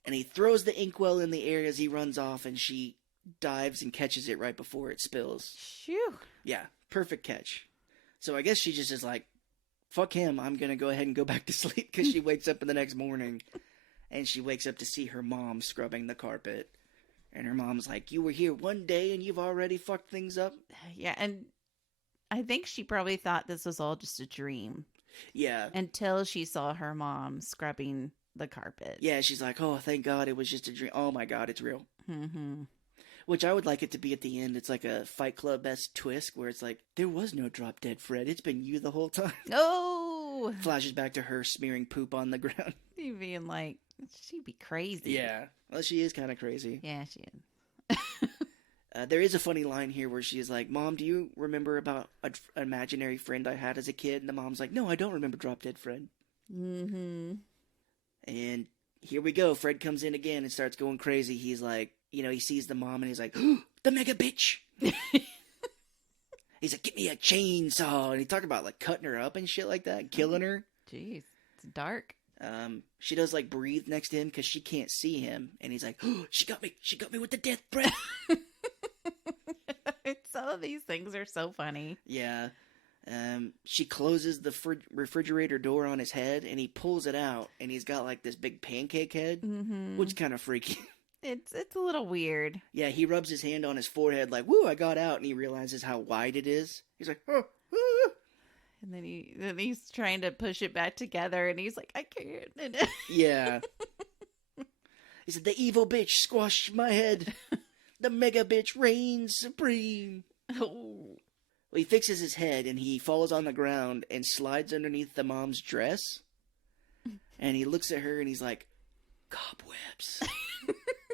And he throws the inkwell in the air as he runs off, and she dives and catches it right before it spills. Phew. Yeah, perfect catch. So I guess she just is like, fuck him, I'm going to go ahead and go back to sleep, because she wakes up in the next morning, and she wakes up to see her mom scrubbing the carpet. And her mom's like, you were here one day and you've already fucked things up? Yeah, and I think she probably thought this was all just a dream. Yeah. Until she saw her mom scrubbing the carpet. Yeah, she's like, oh, thank God it was just a dream. Oh my God, it's real. Mm-hmm. Which I would like it to be at the end. It's like a Fight Club-esque twist where it's like, there was no drop dead Fred. It's been you the whole time. Oh! Flashes back to her smearing poop on the ground. You being like, she'd be crazy. Yeah. Well, she is kind of crazy. Yeah, she is. There is a funny line here where she's like, Mom, do you remember about an imaginary friend I had as a kid? And the mom's like, no, I don't remember drop dead Fred. Mm-hmm. And here we go. Fred comes in again and starts going crazy. He's like, he sees the mom and he's like, oh, the mega bitch. He's like, get me a chainsaw. And he talked about like cutting her up and shit like that, killing her. Jeez, it's dark. She does like breathe next to him because she can't see him. And he's like, oh, she got me with the death breath. Some of these things are so funny. Yeah. She closes the refrigerator door on his head, and he pulls it out, and he's got like this big pancake head, which is kind of freaky. It's a little weird. Yeah, he rubs his hand on his forehead like, woo, I got out, and he realizes how wide it is. He's like, oh, ah. And then he's trying to push it back together, and he's like, I can't. Yeah. He said, the evil bitch squashed my head. The mega bitch reigns supreme. Oh. Well, he fixes his head, and he falls on the ground and slides underneath the mom's dress. And he looks at her, and he's like, cobwebs.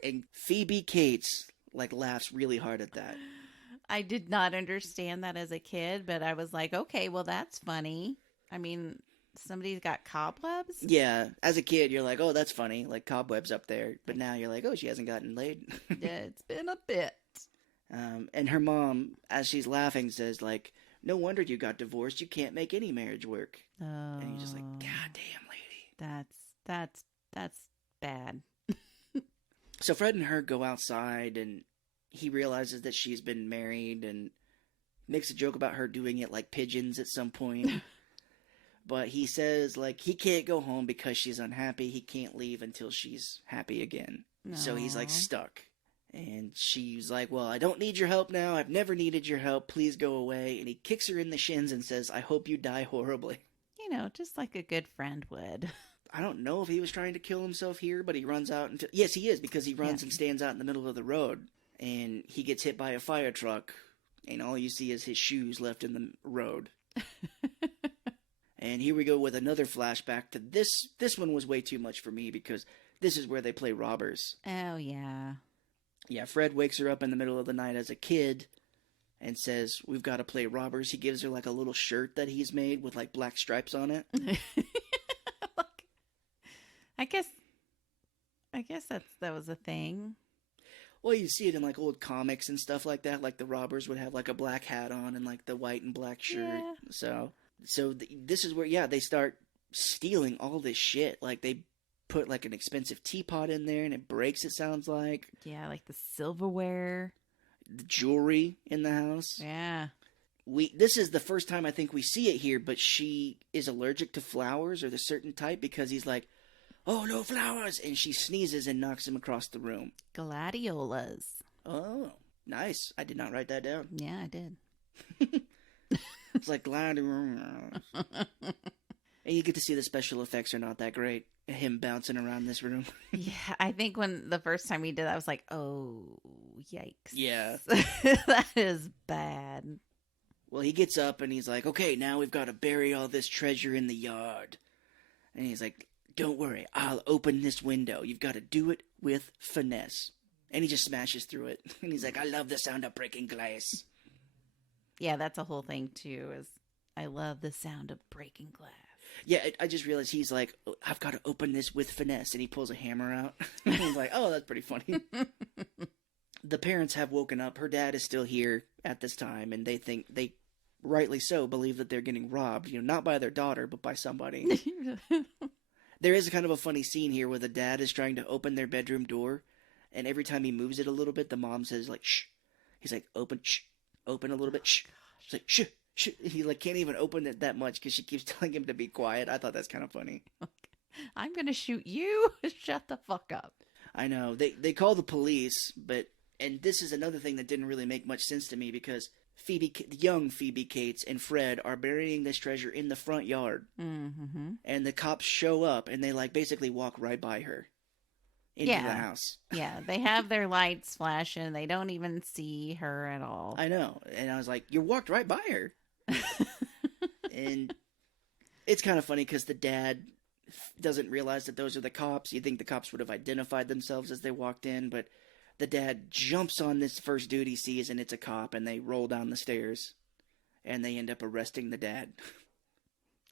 And Phoebe Cates, like, laughs really hard at that. I did not understand that as a kid, but I was like, okay, well, that's funny. I mean, somebody's got cobwebs? Yeah, as a kid, you're like, oh, that's funny, like cobwebs up there. But now you're like, oh, she hasn't gotten laid. Yeah, it's been a bit. And her mom, as she's laughing, says, like, no wonder you got divorced. You can't make any marriage work. Oh, and you're just like, God damn, lady. That's bad. So Fred and her go outside, and he realizes that she's been married and makes a joke about her doing it like pigeons at some point. But he says, like, he can't go home because she's unhappy. He can't leave until she's happy again. No. So he's, like, stuck. And she's like, well, I don't need your help now. I've never needed your help. Please go away. And he kicks her in the shins and says, I hope you die horribly. Just like a good friend would. I don't know if he was trying to kill himself here, but he runs out into... Yes, he is, because he runs and stands out in the middle of the road. And he gets hit by a fire truck. And all you see is his shoes left in the road. And here we go with another flashback to this. This one was way too much for me because this is where they play robbers. Oh, yeah. Yeah, Fred wakes her up in the middle of the night as a kid and says, we've got to play robbers. He gives her like a little shirt that he's made with like black stripes on it. I guess that was a thing. Well, you see it in like old comics and stuff like that. Like the robbers would have like a black hat on and like the white and black shirt. Yeah. So this is where, yeah, they start stealing all this shit. Like they put like an expensive teapot in there and it breaks, it sounds like. Yeah, like the silverware. The jewelry in the house. Yeah. This is the first time I think we see it here, but she is allergic to flowers or the certain type because he's like, oh, no flowers. And she sneezes and knocks him across the room. Gladiolas. Oh. Nice. I did not write that down. Yeah, I did. It's like gliding. And you get to see the special effects are not that great. Him bouncing around this room. Yeah, I think when the first time we did that, I was like, oh, yikes. Yeah. That is bad. Well, he gets up and he's like, okay, now we've got to bury all this treasure in the yard. And he's like, don't worry, I'll open this window. You've got to do it with finesse. And he just smashes through it. And he's like, I love the sound of breaking glass. Yeah, that's a whole thing, too, is I love the sound of breaking glass. Yeah, I just realized he's like, oh, I've got to open this with finesse. And he pulls a hammer out. And he's like, oh, that's pretty funny. The parents have woken up. Her dad is still here at this time. And they rightly so, believe that they're getting robbed. Not by their daughter, but by somebody. There is kind of a funny scene here where the dad is trying to open their bedroom door. And every time he moves it a little bit, the mom says, like, shh. He's like, open, shh. Open a little bit, shh. She's like, shh. He can't even open it that much because she keeps telling him to be quiet. I thought that's kind of funny. I'm going to shoot you. Shut the fuck up. I know. They call the police, and this is another thing that didn't really make much sense to me because young Phoebe Cates and Fred are burying this treasure in the front yard. Mm-hmm. And the cops show up and they basically walk right by her into the house. Yeah, they have their lights flashing. They don't even see her at all. I know. And I was like, you walked right by her. And it's kind of funny because the dad doesn't realize that those are the cops. You think the cops would have identified themselves as they walked in, but the dad jumps on this first dude he sees, and it's a cop, and they roll down the stairs, and they end up arresting the dad.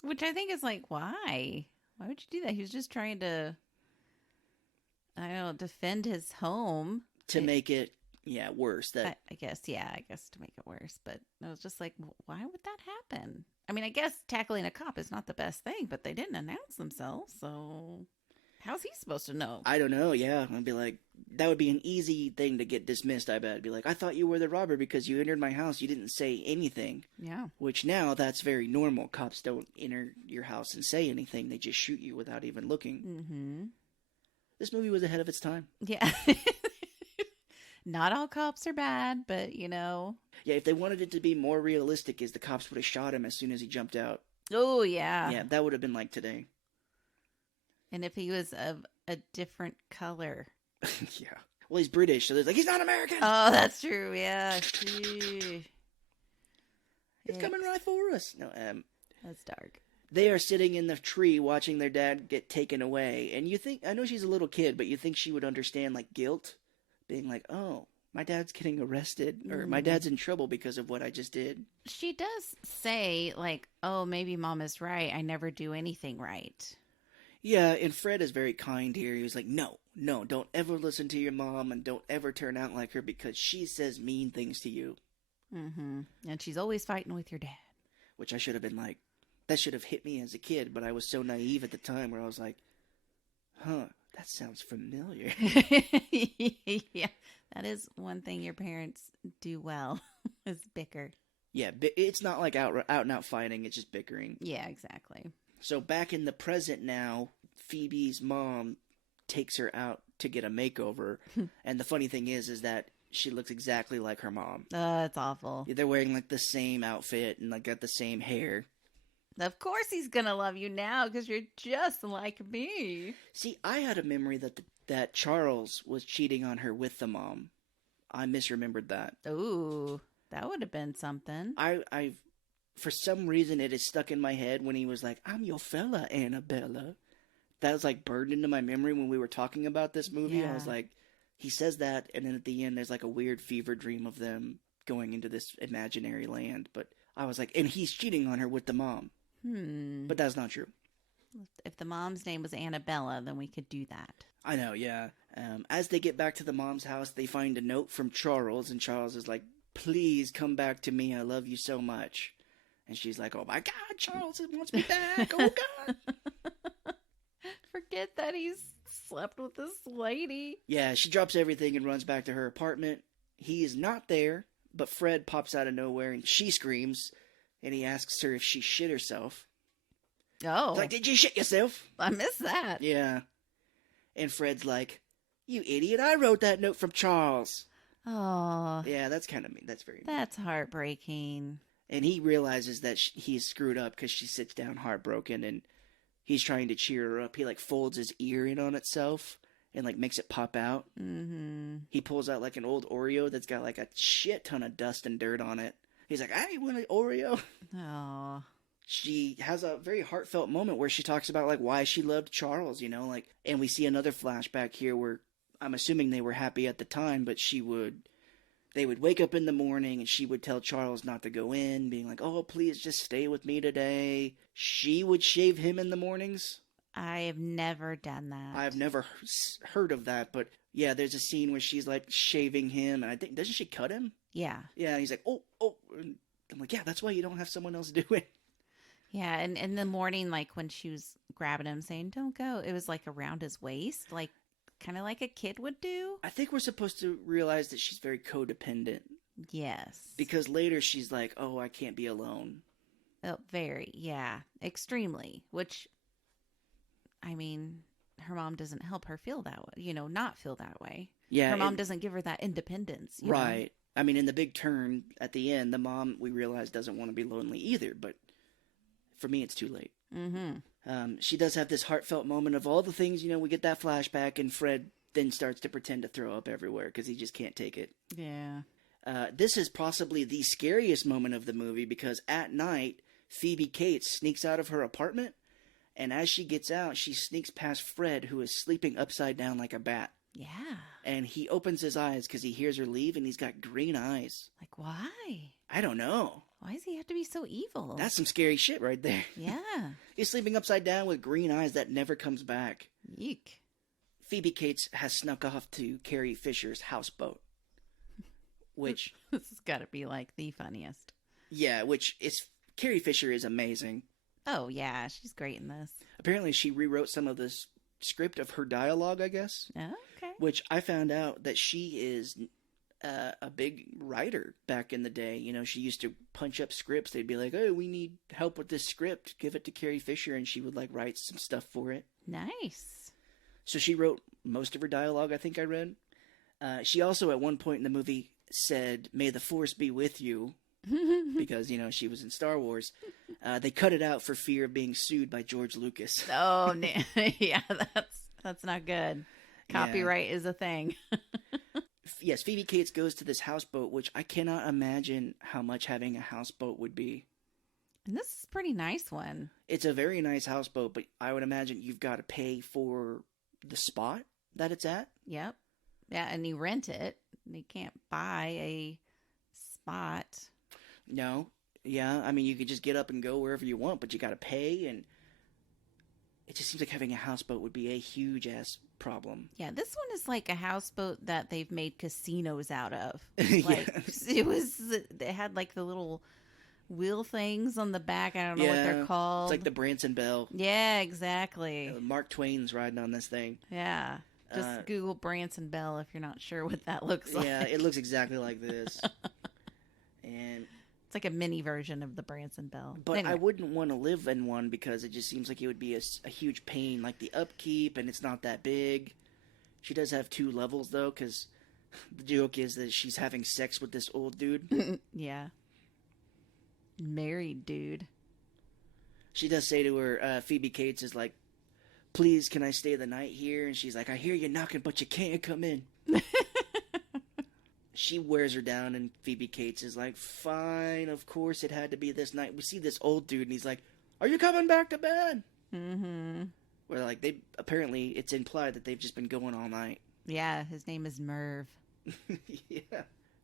Which I think is like, why? Why would you do that? He was just trying to, I don't know, defend his home. To make it, worse. I guess to make it worse. But I was just like, why would that happen? I mean, I guess tackling a cop is not the best thing, but they didn't announce themselves, so how's he supposed to know? I don't know, yeah. I'd be like, that would be an easy thing to get dismissed, I bet. I'd be like, I thought you were the robber because you entered my house. You didn't say anything. Yeah. Which now, that's very normal. Cops don't enter your house and say anything. They just shoot you without even looking. Mm-hmm. This movie was ahead of its time. Yeah. Not all cops are bad, but, Yeah, if they wanted it to be more realistic, is the cops would have shot him as soon as he jumped out. Oh, yeah. Yeah, that would have been like today. And if he was of a different color. Yeah. Well, he's British, so they're like, he's not American! Oh, that's true, yeah. He's coming right for us. No, that's dark. They are sitting in the tree watching their dad get taken away. And you think, I know she's a little kid, but you think she would understand, like, guilt? Being like, oh, my dad's getting arrested, or my dad's in trouble because of what I just did. She does say, like, oh, maybe mom is right. I never do anything right. Yeah, and Fred is very kind here. He was like, no, don't ever listen to your mom and don't ever turn out like her because she says mean things to you. Mm-hmm. And she's always fighting with your dad. Which I should have been like, that should have hit me as a kid, but I was so naive at the time where I was like, huh, that sounds familiar. Yeah, that is one thing your parents do well, is bicker. Yeah, it's not like out and out fighting, it's just bickering. Yeah, exactly. So back in the present now, Phoebe's mom takes her out to get a makeover. And the funny thing is that she looks exactly like her mom. That's awful. They're wearing like the same outfit and like got the same hair. Of course he's gonna love you now because you're just like me. See, I had a memory that Charles was cheating on her with the mom. I misremembered that. Ooh, that would have been something. I for some reason it is stuck in my head when he was like, I'm your fella, Annabella. That was like burned into my memory when we were talking about this movie. Yeah. I was like, he says that, and then at the end there's like a weird fever dream of them going into this imaginary land. But I was like, and he's cheating on her with the mom. But that's not true. If the mom's name was Annabella, then we could do that. I know, yeah. As they get back to the mom's house, they find a note from Charles, and Charles is like, please come back to me. I love you so much. And she's like, oh my God, Charles wants me back. Oh God. Forget that he's slept with this lady. Yeah, she drops everything and runs back to her apartment. He is not there, but Fred pops out of nowhere and she screams. And he asks her if she shit herself. Oh. He's like, did you shit yourself? I missed that. Yeah. And Fred's like, you idiot, I wrote that note from Charles. Oh, Yeah, that's kind of mean. That's very mean. that's heartbreaking. And he realizes that he's screwed up because she sits down heartbroken, and he's trying to cheer her up. He like folds his ear in on itself and like makes it pop out. Mm-hmm. He pulls out like an old Oreo that's got like a shit ton of dust and dirt on it. He's like, I ain't want an Oreo. Oh. She has a very heartfelt moment where she talks about like why she loved Charles, you know, like, and we see another flashback here where I'm assuming they were happy at the time, but they would wake up in the morning and she would tell Charles not to go in, being like, oh, please just stay with me today. She would shave him in the mornings. I have never done that. I've never heard of that, but yeah, there's a scene where she's like shaving him, and I think, doesn't she cut him? Yeah. Yeah, and he's like, oh, and I'm like, yeah, that's why you don't have someone else do it. Yeah, and in the morning, like when she was grabbing him saying, don't go, it was like around his waist, like kind of like a kid would do. I think we're supposed to realize that she's very codependent. Yes. Because later she's like, oh, I can't be alone. Oh, very, yeah. Extremely. Which, I mean, her mom doesn't help her feel that way, not feel that way. Yeah. Her mom doesn't give her that independence. Right. I mean, in the big turn at the end, the mom, we realize, doesn't want to be lonely either, but for me, it's too late. Mm-hmm. She does have this heartfelt moment of all the things, we get that flashback, and Fred then starts to pretend to throw up everywhere because he just can't take it. Yeah. This is possibly the scariest moment of the movie because at night, Phoebe Cates sneaks out of her apartment, and as she gets out, she sneaks past Fred, who is sleeping upside down like a bat. Yeah. And he opens his eyes because he hears her leave, and he's got green eyes. Like, why? I don't know. Why does he have to be so evil? That's some scary shit right there. Yeah. He's sleeping upside down with green eyes that never comes back. Yeek. Phoebe Cates has snuck off to Carrie Fisher's houseboat. Which... This has got to be like the funniest. Yeah, Carrie Fisher is amazing. Oh, yeah. She's great in this. Apparently she rewrote some of this script of her dialogue, I guess. Oh, okay. Which I found out that she is a big writer back in the day. She used to punch up scripts. They'd be like, oh, we need help with this script. Give it to Carrie Fisher, and she would like write some stuff for it. Nice. So she wrote most of her dialogue, I think I read. She also at one point in the movie said, may the force be with you. Because, she was in Star Wars. They cut it out for fear of being sued by George Lucas. Oh, yeah, that's not good. Copyright is a thing. Yes, Phoebe Cates goes to this houseboat, which I cannot imagine how much having a houseboat would be. And this is a pretty nice one. It's a very nice houseboat, but I would imagine you've got to pay for the spot that it's at. Yep. Yeah, and you rent it. You can't buy a spot. No. Yeah, I mean, you could just get up and go wherever you want, but you got to pay, and it just seems like having a houseboat would be a huge-ass problem. Yeah, this one is like a houseboat that they've made casinos out of. Like, it had like the little wheel things on the back. I don't know what they're called. It's like the Branson Bell. Yeah, exactly. Mark Twain's riding on this thing. Yeah. Just Google Branson Bell if you're not sure what that looks like. Yeah, it looks exactly like this. And it's like a mini version of the Branson Bell. But anyway. I wouldn't want to live in one because it just seems like it would be a huge pain, like the upkeep, and it's not that big. She does have 2 levels, though, because the joke is that she's having sex with this old dude. Yeah. Married dude. She does say to her, Phoebe Cates is like, please, can I stay the night here? And she's like, I hear you knocking, but you can't come in. She wears her down, and Phoebe Cates is like, fine, of course it had to be this night. We see this old dude, and he's like, are you coming back to bed? Mm-hmm. Where, like, apparently it's implied that they've just been going all night. Yeah, his name is Merv. Yeah.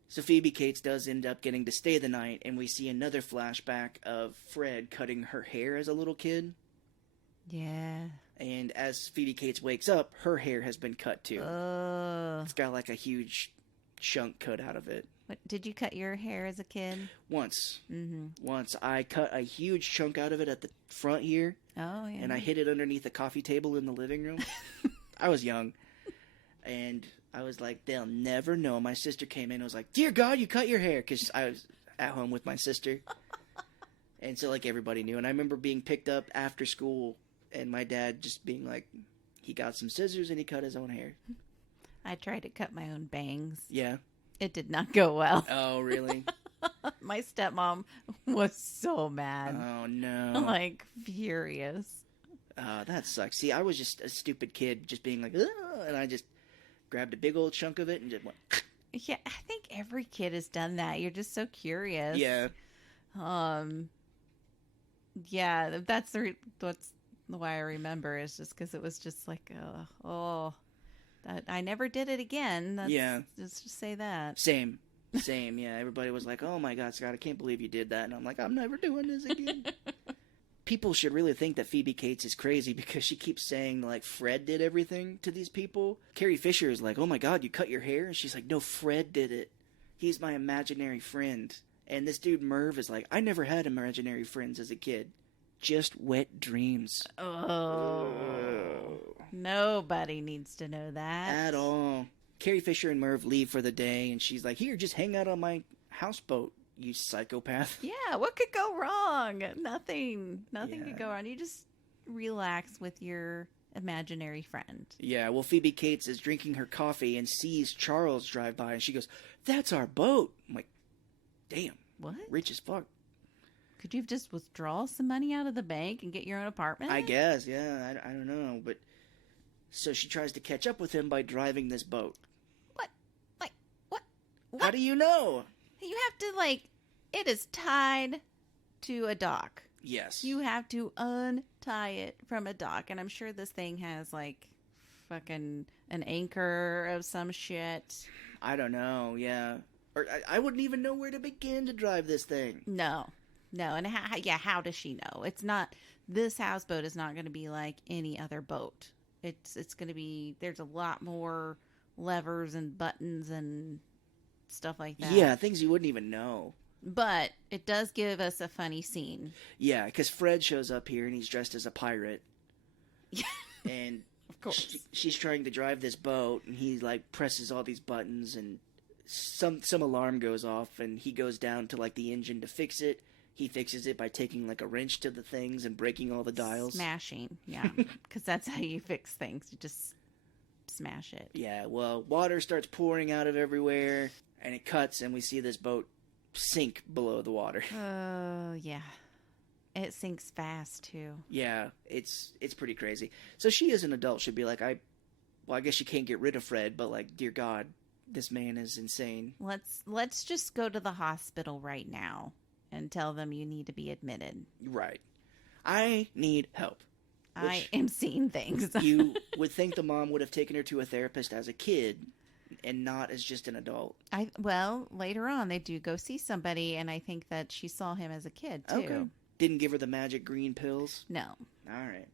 So Phoebe Cates does end up getting to stay the night, and we see another flashback of Fred cutting her hair as a little kid. Yeah. And as Phoebe Cates wakes up, her hair has been cut too. It's got like a huge chunk cut out of it. What, did you cut your hair as a kid? Once. Mm-hmm. Once. I cut a huge chunk out of it at the front here. Oh, yeah. And I hid it underneath the coffee table in the living room. I was young. And I was like, they'll never know. My sister came in and was like, dear God, you cut your hair. Because I was at home with my sister. And so, like, everybody knew. And I remember being picked up after school and my dad just being like, he got some scissors and he cut his own hair. I tried to cut my own bangs. Yeah. It did not go well. Oh, really? My stepmom was so mad. Oh, no. Like, furious. That sucks. See, I was just a stupid kid just being like, "Ugh," and I just grabbed a big old chunk of it and just went, Yeah, I think every kid has done that. You're just so curious. yeah. Yeah, that's why I remember is just because it was just like, that I never did it again. Yeah. Let's just say that. Same. Yeah. Everybody was like, "Oh my God, Scott, I can't believe you did that." And I'm like, "I'm never doing this again." People should really think that Phoebe Cates is crazy because she keeps saying, like, Fred did everything to these people. Carrie Fisher is like, "Oh my God, you cut your hair?" And she's like, "No, Fred did it. He's my imaginary friend." And this dude Merv is like, "I never had imaginary friends as a kid. Just wet dreams." Oh. Nobody needs to know that. At all. Carrie Fisher and Merv leave for the day, and she's like, "Here, just hang out on my houseboat, you psychopath." Yeah, what could go wrong? Nothing. Nothing Yeah. could go wrong. You just relax with your imaginary friend. Yeah, well, Phoebe Cates is drinking her coffee and sees Charles drive by, and she goes, "That's our boat." I'm like, damn, What? rich as fuck. Could you have just withdraw some money out of the bank and get your own apartment? I guess, yeah, I don't know, but so she tries to catch up with him by driving this boat. What? Like, what? How do you know? You have to, like, it is tied to a dock. Yes. You have to untie it from a dock. And I'm sure this thing has, like, fucking an anchor of some shit. I don't know, yeah. Or I wouldn't even know where to begin to drive this thing. No. And how does she know? It's not, this houseboat is not going to be like any other boat. It's going to be, there's a lot more levers and buttons and stuff like that. Yeah, things you wouldn't even know. But it does give us a funny scene. Yeah, because Fred shows up here and he's dressed as a pirate. Yeah. And Of course. she's trying to drive this boat, and he, like, presses all these buttons, and some alarm goes off, and he goes down to, like, the engine to fix it. He fixes it by taking, like, a wrench to the things and breaking all the dials. Smashing, yeah. Because that's how you fix things. You just smash it. Yeah, well, water starts pouring out of everywhere, and it cuts, and we see this boat sink below the water. Oh, yeah. It sinks fast, too. Yeah, it's pretty crazy. So she, as an adult, should be like, I guess you can't get rid of Fred, but, like, dear God, this man is insane. Let's just go to the hospital right now and tell them you need to be admitted. Right. I need help. I am seeing things. You would think the mom would have taken her to a therapist as a kid and not as just an adult. Well, later on they do go see somebody, and I think that she saw him as a kid too. Okay. Didn't give her the magic green pills? No. All right.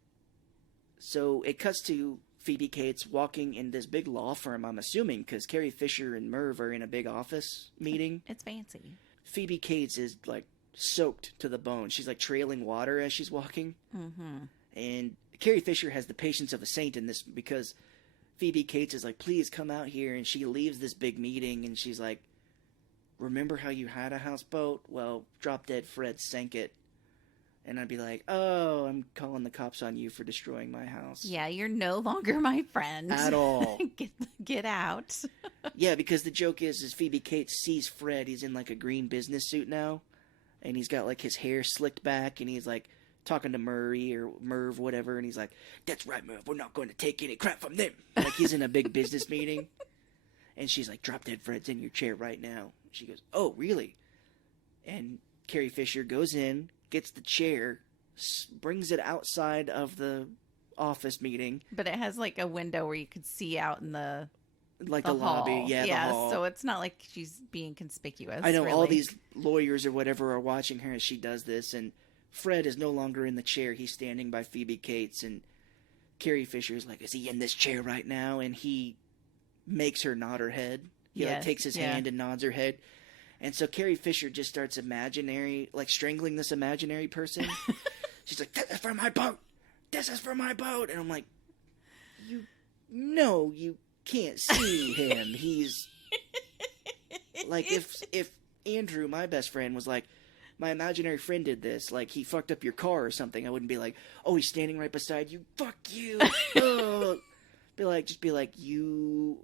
So it cuts to Phoebe Cates walking in this big law firm, I'm assuming, because Carrie Fisher and Merv are in a big office meeting. It's fancy. Phoebe Cates is, like, soaked to the bone. She's, like, trailing water as she's walking. Mm-hmm. And Carrie Fisher has the patience of a saint in this because Phoebe Cates is like, "Please come out here." And she leaves this big meeting and she's like, "Remember how you had a houseboat? Well, Drop Dead Fred sank it." And I'd be like, "Oh, I'm calling the cops on you for destroying my house." Yeah, you're no longer my friend. At all. Get out. Yeah, because the joke is Phoebe Cates sees Fred. He's in, like, a green business suit now. And he's got, like, his hair slicked back. And he's, like, talking to Murray or Merv, whatever. And he's like, "That's right, Merv. We're not going to take any crap from them." Like, he's in a big business meeting. And she's like, "Drop Dead Fred's in your chair right now." She goes, "Oh, really?" And Carrie Fisher goes in, gets the chair, brings it outside of the office meeting. But it has like a window where you could see out in the Like the the lobby. hall. Yeah, the hall. So it's not like she's being conspicuous. I know all really. these lawyers or whatever are watching her as she does this, and Fred is no longer in the chair. He's standing by Phoebe Cates, and Carrie Fisher's like, "Is he in this chair right now?" And he makes her nod her head. He like takes his hand and nods her head. And so Carrie Fisher just starts strangling this imaginary person. She's like, "This is for my boat! This is for my boat!" And I'm like, you can't see him. He's like, if Andrew, my best friend, was like, "My imaginary friend did this, like, he fucked up your car or something," I wouldn't be like, "Oh, he's standing right beside you, fuck you." Just be like, "You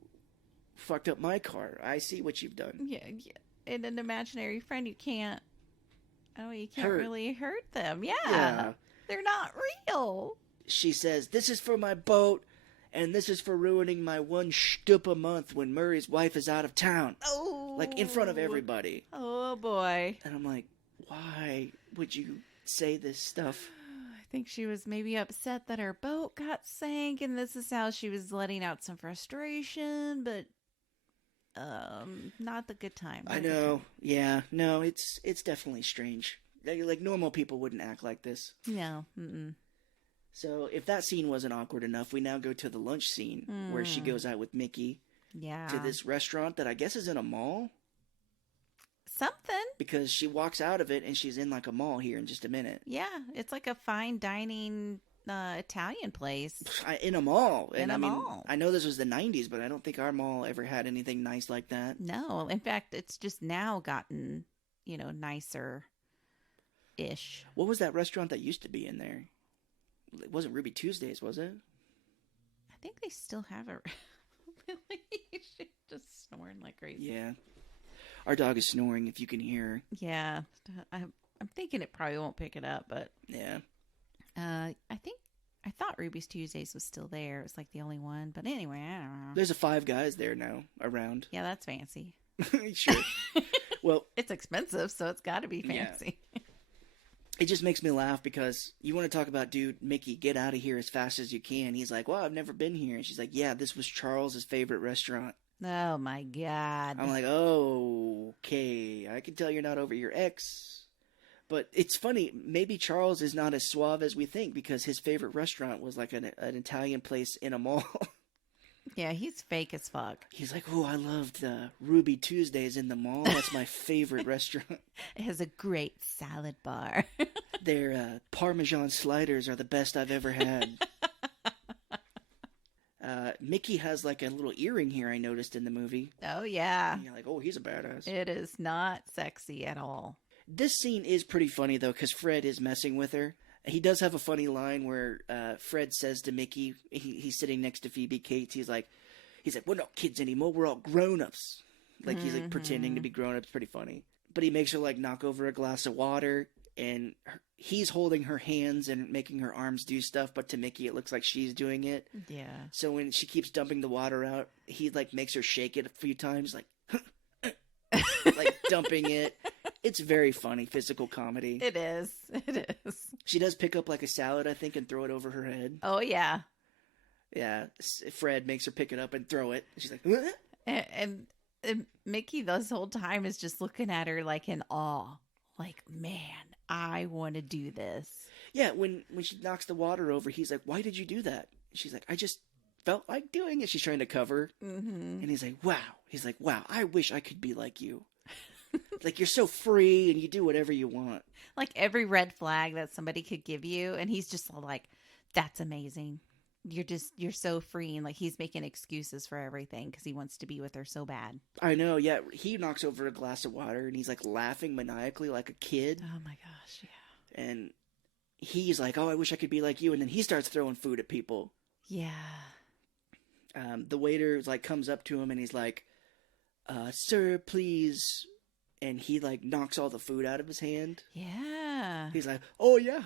fucked up my car. I see what you've done. Yeah, yeah. And an imaginary friend, you can't Hurt. really hurt them. Yeah. Yeah. They're not real. She says, "This is for my boat, and this is for ruining my one shtup a month when Murray's wife is out of town." Oh. Like, in front of everybody. Oh, boy. And I'm like, why would you say this stuff? I think she was maybe upset that her boat got sank, and this is how she was letting out some frustration, but not the good time. I know. Yeah. No, it's definitely strange. Like, normal people wouldn't act like this. No. Mm-mm. So if that scene wasn't awkward enough, we now go to the lunch scene where she goes out with Mickey Yeah. to this restaurant that I guess is in a mall. Something. Because she walks out of it and she's in like a mall here in just a minute. Yeah. It's like a fine dining Italian place. In a mall. In And a I mean, mall. I know this was the 90s, but I don't think our mall ever had anything nice like that. No. In fact, it's just now gotten, nicer ish. What was that restaurant that used to be in there? It wasn't Ruby Tuesdays, was it? I think they still have it. Really? She's just snoring like crazy. Yeah. Our dog is snoring if you can hear her. Yeah. I'm thinking it probably won't pick it up, but Yeah. I thought Ruby's Tuesdays was still there. It was like the only one. But anyway, I don't know. There's a Five Guys there now around. Yeah, that's fancy. Sure. Well, It's expensive, so it's got to be fancy. it just makes me laugh because you want to talk about, dude, Mickey, get out of here as fast as you can. He's like, well, I've never been here. And she's like, yeah, this was Charles's favorite restaurant. Oh, my God. I'm like, oh, okay. I can tell you're not over your ex. But it's funny. Maybe Charles is not as suave as we think because his favorite restaurant was like an Italian place in a mall. Yeah, he's fake as fuck. He's like, oh, I loved Ruby Tuesdays in the mall. That's my favorite restaurant. It has a great salad bar. Their Parmesan sliders are the best I've ever had. Mickey has like a little earring here I noticed in the movie. Oh, yeah. And you're like, oh, he's a badass. It is not sexy at all. This scene is pretty funny, though, because Fred is messing with her. He does have a funny line where Fred says to Mickey, he's sitting next to Phoebe Cates, he's like, we're not kids anymore, we're all grown-ups. Like, he's like pretending to be grown-ups, pretty funny. But he makes her like knock over a glass of water, and he's holding her hands and making her arms do stuff, but to Mickey it looks like she's doing it. Yeah. So when she keeps dumping the water out, he like makes her shake it a few times, like, like dumping it. It's very funny, physical comedy. It is. It is. She does pick up like a salad, I think, and throw it over her head. Oh, yeah. Yeah, Fred makes her pick it up and throw it. She's like, "Huh?" And Mickey this whole time is just looking at her like in awe. Like, man, I want to do this. Yeah, when she knocks the water over, he's like, why did you do that? She's like, I just felt like doing it. She's trying to cover. Mm-hmm. And he's like, wow. He's like, wow, I wish I could be like you. Like, you're so free and you do whatever you want. Like every red flag that somebody could give you. And he's just like, that's amazing. You're so free. And like, he's making excuses for everything because he wants to be with her so bad. I know, yeah. He knocks over a glass of water and he's like laughing maniacally like a kid. Oh my gosh, yeah. And he's like, oh, I wish I could be like you. And then he starts throwing food at people. Yeah. The waiter like comes up to him and he's like, sir, please. And he like knocks all the food out of his hand. Yeah. He's like, oh yeah.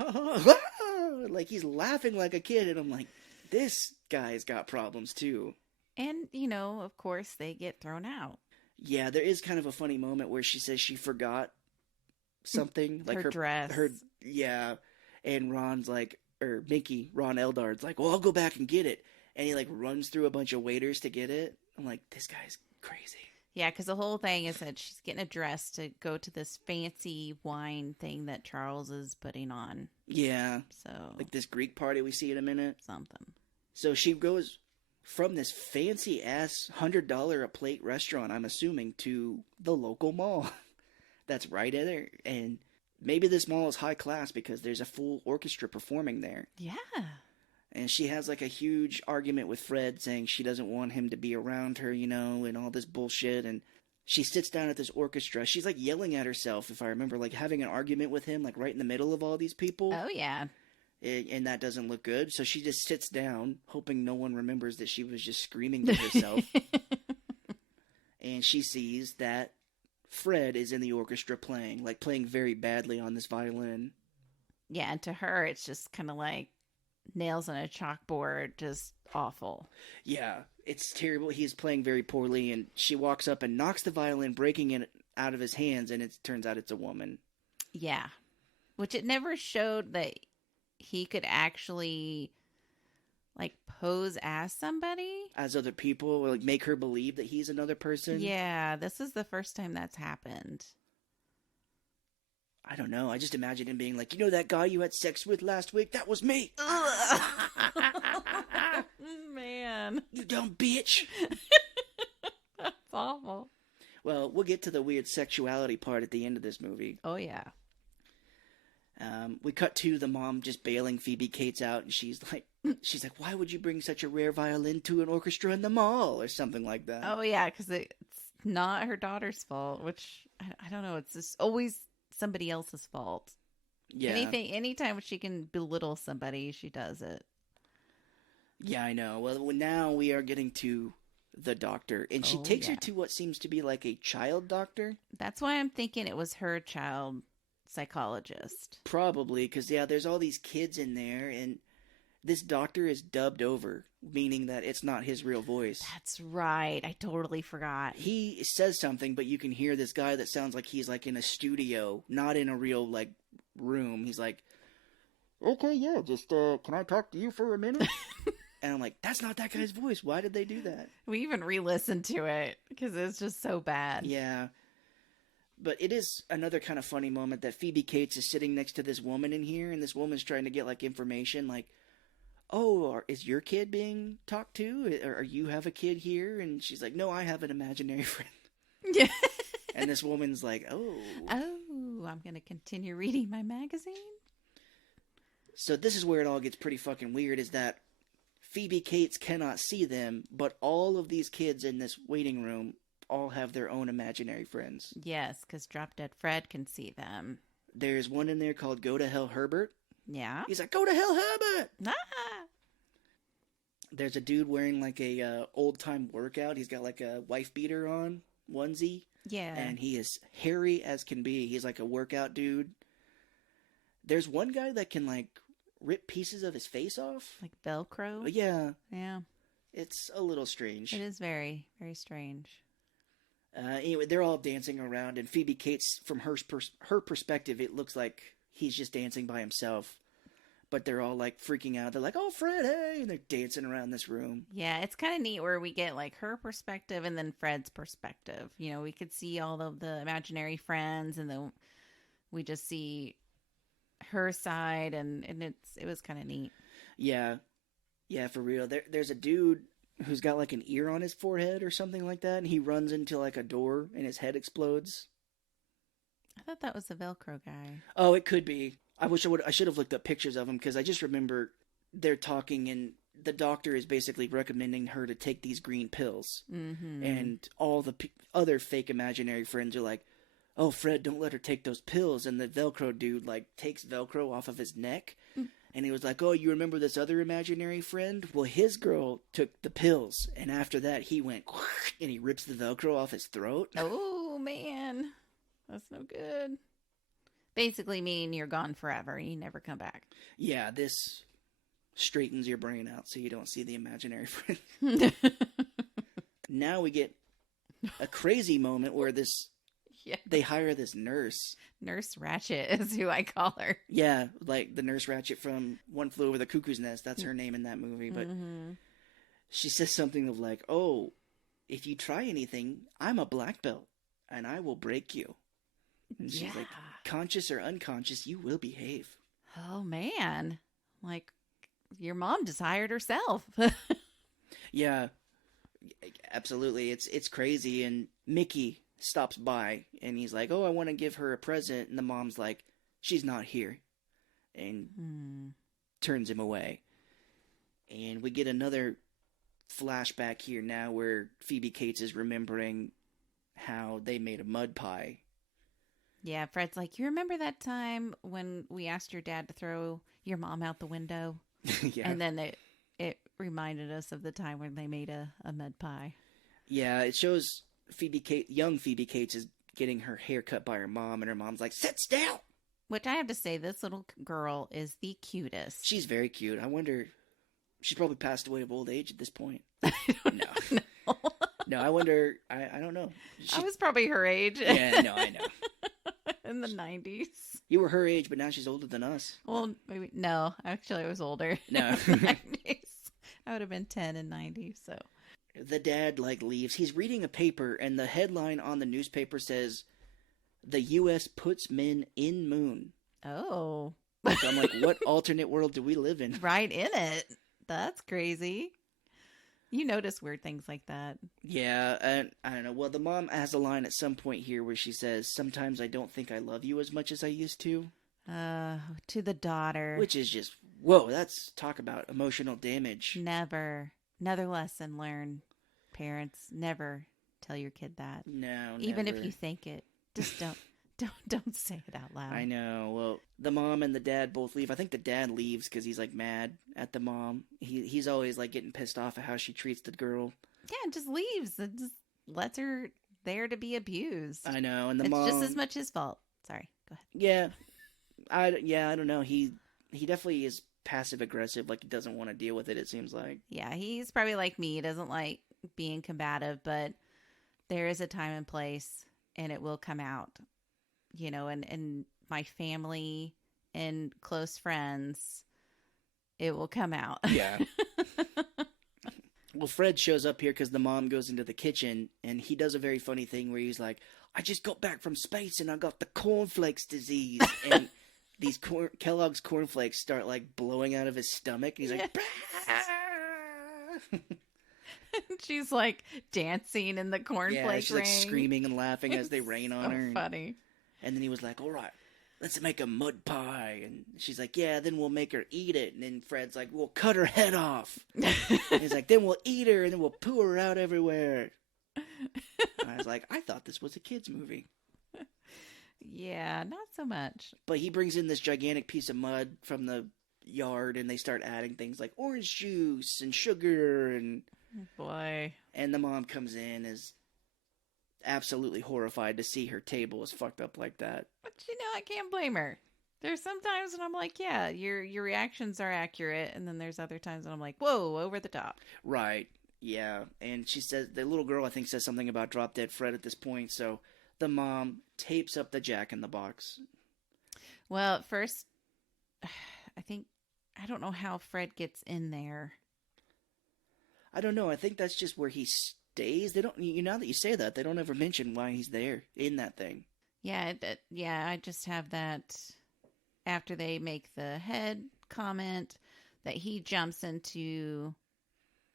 Like he's laughing like a kid. And I'm like, this guy's got problems too. And, of course, they get thrown out. Yeah, there is kind of a funny moment where she says she forgot something. Like her dress. Yeah. And Ron's like, or Mickey, Ron Eldard's like, well, I'll go back and get it. And he like runs through a bunch of waiters to get it. I'm like, this guy's crazy. Yeah, because the whole thing is that she's getting a dress to go to this fancy wine thing that Charles is putting on. Yeah. So, Like this Greek party we see in a minute. something. So she goes from this fancy ass $100 a plate restaurant, I'm assuming, to the local mall. That's right in there. And maybe this mall is high class because there's a full orchestra performing there. Yeah. And she has like a huge argument with Fred saying she doesn't want him to be around her, and all this bullshit. And she sits down at this orchestra. She's like yelling at herself, if I remember, like having an argument with him, like right in the middle of all these people. Oh, yeah. And that doesn't look good. So she just sits down, hoping no one remembers that she was just screaming to herself. and she sees that Fred is in the orchestra playing very badly on this violin. Yeah, and to her, it's just kind of like nails on a chalkboard, just awful. Yeah, it's terrible. He's playing very poorly, and she walks up and knocks the violin, breaking it out of his hands, and it turns out it's a woman. Yeah. Which it never showed that he could actually, like, pose as somebody. As other people, or like make her believe that he's another person. Yeah, this is the first time that's happened. I don't know. I just imagine him being like, you know that guy you had sex with last week? That was me. Man. You dumb bitch. That's awful. Well, we'll get to the weird sexuality part at the end of this movie. Oh, yeah. We cut to the mom just bailing Phoebe Cates out, and she's like, why would you bring such a rare violin to an orchestra in the mall, or something like that? Oh, yeah, because it's not her daughter's fault, which, I don't know, it's just always somebody else's fault. Yeah. Anytime she can belittle somebody, she does it. Yeah, I know. Well, now we are getting to the doctor, and she takes her to what seems to be like a child doctor. That's why I'm thinking it was her child psychologist. Probably, because, there's all these kids in there, and this doctor is dubbed over, meaning that it's not his real voice. That's right. I totally forgot. He says something, but you can hear this guy that sounds like he's, like, in a studio, not in a real, like, room. He's like, okay, yeah, just, can I talk to you for a minute? And I'm like, that's not that guy's voice. Why did they do that? We even re-listened to it, because it's just so bad. Yeah. But it is another kind of funny moment that Phoebe Cates is sitting next to this woman in here, and this woman's trying to get, like, information, like, oh, is your kid being talked to? Or you have a kid here? And she's like, no, I have an imaginary friend. Yeah. And this woman's like, oh. Oh, I'm going to continue reading my magazine? So this is where it all gets pretty fucking weird, is that Phoebe Cates cannot see them, but all of these kids in this waiting room all have their own imaginary friends. Yes, because Drop Dead Fred can see them. There's one in there called Go to Hell Herbert. Yeah. He's like, go to hell, Herbert! Ah! There's a dude wearing like a old-time workout. He's got like a wife beater on, onesie. Yeah. And he is hairy as can be. He's like a workout dude. There's one guy that can like rip pieces of his face off. Like Velcro? Yeah. Yeah. It's a little strange. It is very, very strange. Anyway, they're all dancing around, and Phoebe Cates, from her perspective, it looks like he's just dancing by himself. But they're all like freaking out. They're like, "Oh, Fred, hey!" And they're dancing around this room. Yeah, it's kind of neat where we get like her perspective and then Fred's perspective. You know, we could see all of the imaginary friends, and then we just see her side, and it was kind of neat. Yeah, for real. There's a dude who's got like an ear on his forehead or something like that, and he runs into like a door, and his head explodes. I thought that was the Velcro guy. Oh, it could be. I should have looked up pictures of him, because I just remember they're talking, and the doctor is basically recommending her to take these green pills. Mm-hmm. And all the other fake imaginary friends are like, "Oh, Fred, don't let her take those pills." And the Velcro dude like takes Velcro off of his neck. And he was like, "Oh, you remember this other imaginary friend? Well, his girl took the pills, and after that he went and he rips the Velcro off his throat." Oh, man. That's no good. Basically meaning you're gone forever. You never come back. Yeah, this straightens your brain out so you don't see the imaginary friend. Now we get a crazy moment where they hire this nurse. Nurse Ratchet is who I call her. Yeah, like the Nurse Ratchet from One Flew Over the Cuckoo's Nest. That's her name in that movie. But she says something of like, "Oh, if you try anything, I'm a black belt, and I will break you." And she's like, conscious or unconscious, you will behave. Oh, man. Like, your mom just hired herself. Yeah, absolutely. It's crazy. And Mickey stops by, and he's like, "Oh, I want to give her a present." And the mom's like, "She's not here." And turns him away. And we get another flashback here now where Phoebe Cates is remembering how they made a mud pie. Yeah, Fred's like, "You remember that time when we asked your dad to throw your mom out the window?" Yeah. And then it reminded us of the time when they made a mud pie. Yeah, it shows young Phoebe Cates is getting her hair cut by her mom, and her mom's like, "Sit still." Which I have to say, this little girl is the cutest. She's very cute. I wonder, she's probably passed away of old age at this point. I don't No. know. No, I wonder. I don't know. I was probably her age. Yeah, no, I know. In the 90s. You were her age, but now she's older than us. Well, maybe no. Actually, I was older. No. In the 90s. I would have been 10 in 90, so. The dad leaves. He's reading a paper, and the headline on the newspaper says, "The U.S. puts men in moon." Oh. So I'm like, what alternate world do we live in? Right in it. That's crazy. You notice weird things like that. Yeah, and I don't know. Well, the mom has a line at some point here where she says, "Sometimes I don't think I love you as much as I used to." To the daughter. Which is just, whoa, that's talk about emotional damage. Never. Another lesson learned. Parents, never tell your kid that. No, Even never. if you think it. Just don't say it out loud. I know. Well, the mom and the dad both leave. I think the dad leaves because he's mad at the mom. He's always getting pissed off at how she treats the girl. Yeah, just leaves. It just lets her there to be abused. I know, and the it's mom just as much his fault. Sorry, go ahead. Yeah, I don't know. He definitely is passive aggressive. He doesn't want to deal with it. It seems like. Yeah, he's probably like me. He doesn't like being combative, but there is a time and place, and it will come out. And my family and close friends, it will come out. Yeah. Well, Fred shows up here because the mom goes into the kitchen, and he does a very funny thing where he's like, "I just got back from space, and I got the cornflakes disease." And these Kellogg's cornflakes start blowing out of his stomach, and he's like, She's dancing in the cornflake yeah, she's ring. screaming and laughing as they rain on her. Funny. And then he was like, "All right, let's make a mud pie." And she's like, "Yeah, then we'll make her eat it." And then Fred's like, "We'll cut her head off." And he's like, "Then we'll eat her, and then we'll poo her out everywhere." And I was like, I thought this was a kid's movie. Yeah, not so much. But he brings in this gigantic piece of mud from the yard, and they start adding things like orange juice and sugar. And Boy. And the mom comes in, is absolutely horrified to see her table is fucked up like that. But I can't blame her. There's some times when I'm like, yeah, your reactions are accurate, and then there's other times when I'm like, whoa, over the top. Right. Yeah. And she says, the little girl I think says something about Drop Dead Fred at this point, so the mom tapes up the Jack in the Box. Well, at first, I don't know how Fred gets in there. I don't know. I think that's just where he stays. They don't. Now that you say that, they don't ever mention why he's there in that thing. Yeah, I just have that after they make the head comment that he jumps into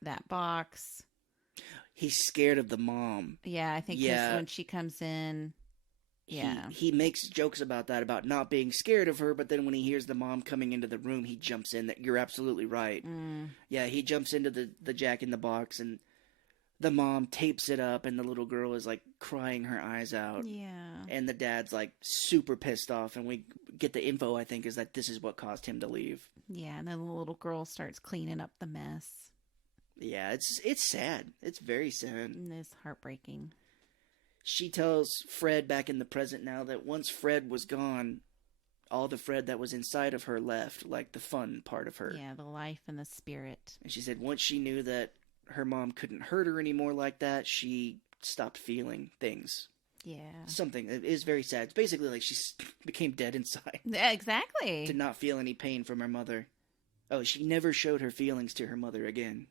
that box. He's scared of the mom. Yeah, I think when she comes in, yeah. He makes jokes about that, about not being scared of her, but then when he hears the mom coming into the room, he jumps in. That you're absolutely right. Yeah, he jumps into the Jack in the Box, and the mom tapes it up, and the little girl is crying her eyes out. Yeah. And the dad's super pissed off, and we get the info, I think, is that this is what caused him to leave. Yeah, and then the little girl starts cleaning up the mess. Yeah, it's sad. It's very sad. And it's heartbreaking. She tells Fred back in the present now that once Fred was gone, all the Fred that was inside of her left, the fun part of her. Yeah, the life and the spirit. And she said once she knew that her mom couldn't hurt her anymore like that, she stopped feeling things. Yeah. Something. It is very sad. It's basically she became dead inside. Yeah, exactly. Did not feel any pain from her mother. Oh, she never showed her feelings to her mother again.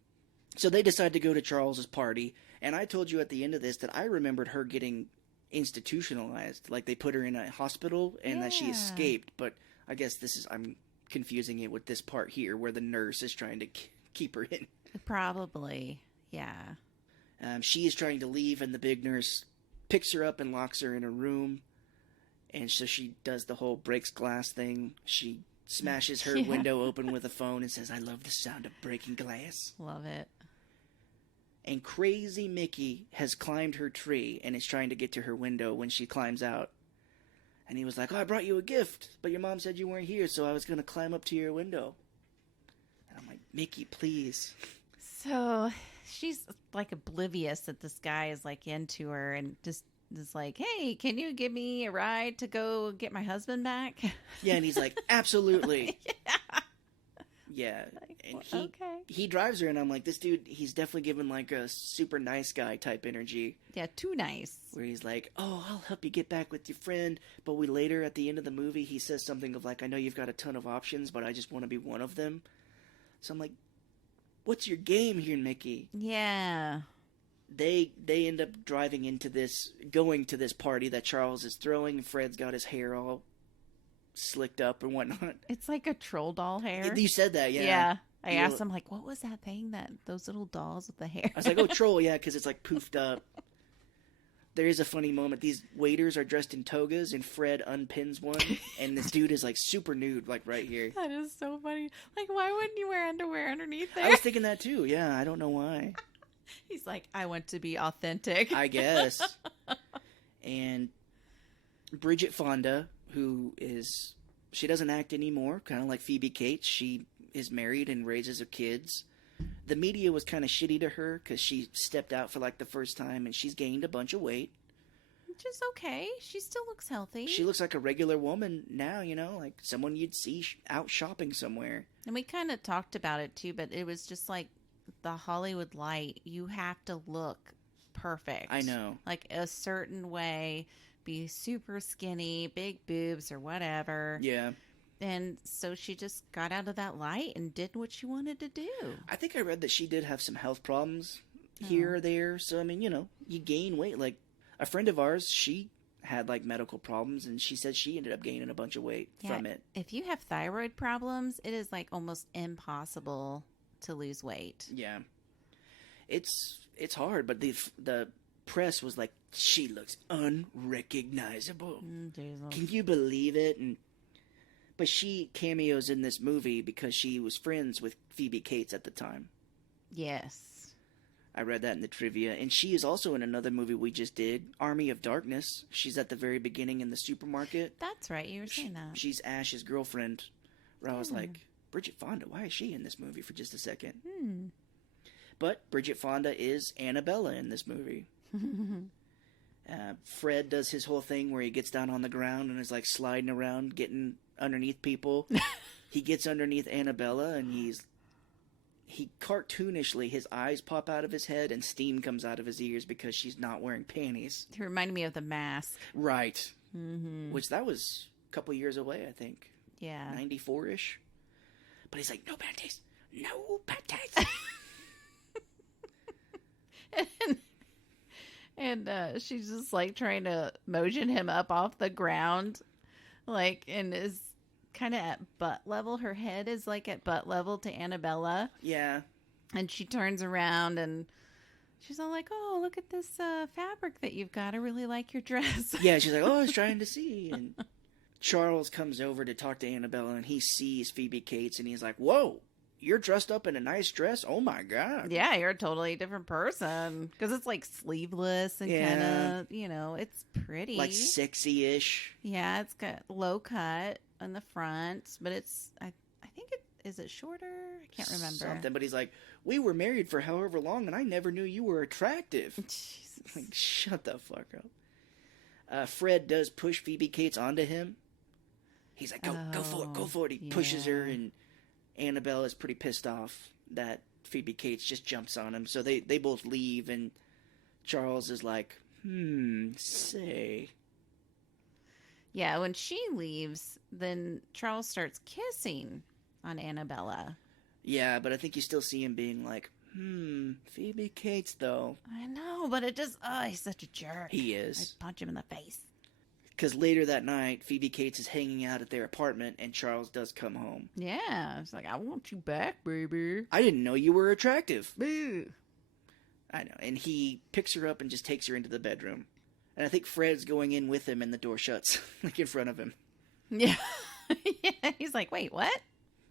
So they decide to go to Charles's party, and I told you at the end of this that I remembered her getting institutionalized. They put her in a hospital and that she escaped, but I guess I'm confusing it with this part here where the nurse is trying to keep her in. Probably, yeah. She is trying to leave, and the big nurse picks her up and locks her in a room, and so she does the whole breaks glass thing. She smashes her window open with a phone and says, "I love the sound of breaking glass." Love it. And Crazy Mickey has climbed her tree and is trying to get to her window when she climbs out. And he was like, "Oh, I brought you a gift, but your mom said you weren't here, so I was going to climb up to your window." And I'm like, "Mickey, please." So she's like oblivious that this guy is like into her and just is like, hey, can you give me a ride to go get my husband back? Yeah, and he's like, absolutely. Yeah. Yeah. Like, And well, okay. he drives her, and I'm like, this dude, he's definitely given like a super nice guy type energy. Yeah, too nice. Where he's like, oh, I'll help you get back with your friend. But we later, at the end of the movie, he says something of like, I know you've got a ton of options, but I just want to be one of them. So I'm like, what's your game here, Mickey? Yeah. They end up going to this party that Charles is throwing, and Fred's got his hair all slicked up and whatnot. It's like a troll doll hair. You said that, yeah. Yeah. I You asked know- him, like, what was that thing that those little dolls with the hair? I was like, oh, troll, yeah, because it's like poofed up. There is a funny moment. These waiters are dressed in togas, and Fred unpins one, and this dude is like super nude, like right here. That is so funny. Like, why wouldn't you wear underwear underneath there? I was thinking that too, yeah, I don't know why. He's like, I want to be authentic. I guess. And Bridget Fonda, she doesn't act anymore, kind of like Phoebe Cates. She is married and raises her kids. The media was kind of shitty to her because she stepped out for like the first time, and she's gained a bunch of weight. Which is okay. She still looks healthy. She looks like a regular woman now, like someone you'd see out shopping somewhere. And we kind of talked about it too, but it was just like the Hollywood light. You have to look perfect. I know. Like a certain way, be super skinny, big boobs or whatever. Yeah. And so she just got out of that light and did what she wanted to do. I think I read that she did have some health problems here or there. So, I mean, you gain weight. Like, a friend of ours, she had, like, medical problems, and she said she ended up gaining a bunch of weight from it. If you have thyroid problems, it is, like, almost impossible to lose weight. Yeah. It's hard, but the press was like, she looks unrecognizable. Jesus. Can you believe it? But she cameos in this movie because she was friends with Phoebe Cates at the time. Yes. I read that in the trivia. And she is also in another movie we just did, Army of Darkness. She's at the very beginning in the supermarket. That's right. You were saying that. She's Ash's girlfriend. Where I was like, Bridget Fonda, why is she in this movie for just a second? But Bridget Fonda is Annabella in this movie. Fred does his whole thing where he gets down on the ground and is like sliding around, getting underneath people. He gets underneath Annabella, and he cartoonishly, his eyes pop out of his head and steam comes out of his ears because she's not wearing panties. It reminded me of The Mask. Right. Which that was a couple years away, I think. Yeah. 94-ish. But he's like, no panties. No panties. And she's just like trying to motion him up off the ground, like, and is kind of at butt level. Her head is like at butt level to Annabella. Yeah. And she turns around and she's all like, oh, look at this fabric that you've got. I really like your dress. Yeah, she's like, oh, I was trying to see. And Charles comes over to talk to Annabella, and he sees Phoebe Cates, and he's like, whoa, you're dressed up in a nice dress? Oh, my God. Yeah, you're a totally different person. Because it's like sleeveless and kind of, it's pretty. Like sexy-ish. Yeah, it's got low cut on the front, but it's, I think is it shorter? I can't remember. Something, but he's like, we were married for however long, and I never knew you were attractive. Jesus. Like, shut the fuck up. Fred does push Phoebe Cates onto him. He's like, go for it. He pushes her, and Annabelle is pretty pissed off that Phoebe Cates just jumps on him. So they both leave, and Charles is like, say. Yeah, when she leaves, then Charles starts kissing on Annabella. Yeah, but I think you still see him being like, Phoebe Cates, though. I know, but it just, he's such a jerk. He is. I'd punch him in the face. Because later that night, Phoebe Cates is hanging out at their apartment, and Charles does come home. Yeah, it's like, I want you back, baby. I didn't know you were attractive. Boo. I know. And he picks her up and just takes her into the bedroom. And I think Fred's going in with him, and the door shuts, like in front of him. Yeah. Yeah. He's like, wait, what?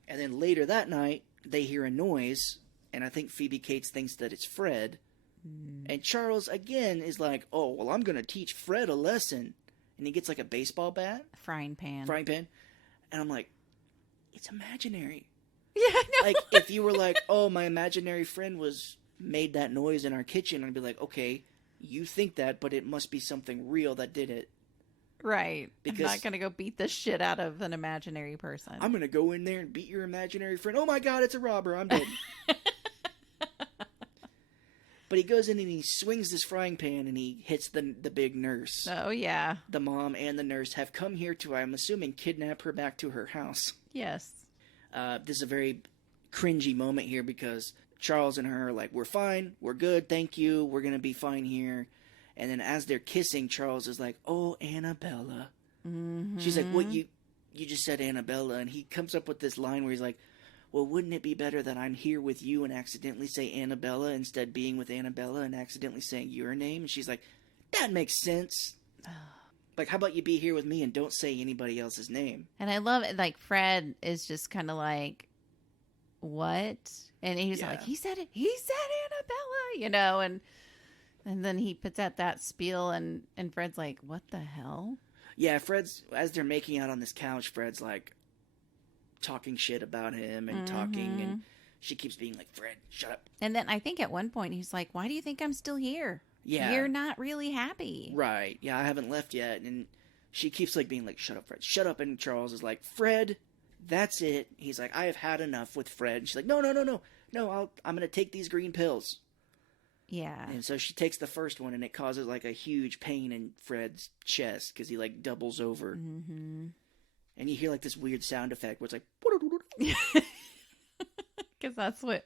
And then later that night, they hear a noise, and I think Phoebe Cates thinks that it's Fred. And Charles, again, is like, oh, well, I'm going to teach Fred a lesson. And he gets like a baseball bat. Frying pan. And I'm like, it's imaginary. Yeah, I know. Like, if you were like, oh, my imaginary friend was made that noise in our kitchen, I'd be like, okay, you think that, but it must be something real that did it. Right. Because I'm not going to go beat the shit out of an imaginary person. I'm going to go in there and beat your imaginary friend. Oh my God, it's a robber. I'm dead. But he goes in and he swings this frying pan and he hits the big nurse. Oh, yeah. The mom and the nurse have come here to, I'm assuming, kidnap her back to her house. Yes. This is a very cringy moment here because Charles and her are like, we're fine, we're good, thank you, we're going to be fine here. And then as they're kissing, Charles is like, oh, Annabella. Mm-hmm. She's like, what, you just said Annabella? And he comes up with this line where he's like, well, wouldn't it be better that I'm here with you and accidentally say Annabella instead being with Annabella and accidentally saying your name? And she's like, that makes sense. Like, how about you be here with me and don't say anybody else's name? And I love it. Like, Fred is just kind of like, what? And he's like, he said it. He said Annabella, and then he puts out that spiel and Fred's like, what the hell? Yeah, Fred's, as they're making out on this couch, Fred's like, talking shit about him and talking, and she keeps being like, Fred, shut up. And then I think at one point he's like, why do you think I'm still here? Yeah. You're not really happy. Right. Yeah, I haven't left yet. And she keeps like being like, shut up, Fred, shut up. And Charles is like, Fred, that's it. He's like, I have had enough with Fred. And she's like, no, I'm going to take these green pills. Yeah. And so she takes the first one and it causes like a huge pain in Fred's chest because he like doubles over. Mm-hmm. And you hear like this weird sound effect where it's like, because that's what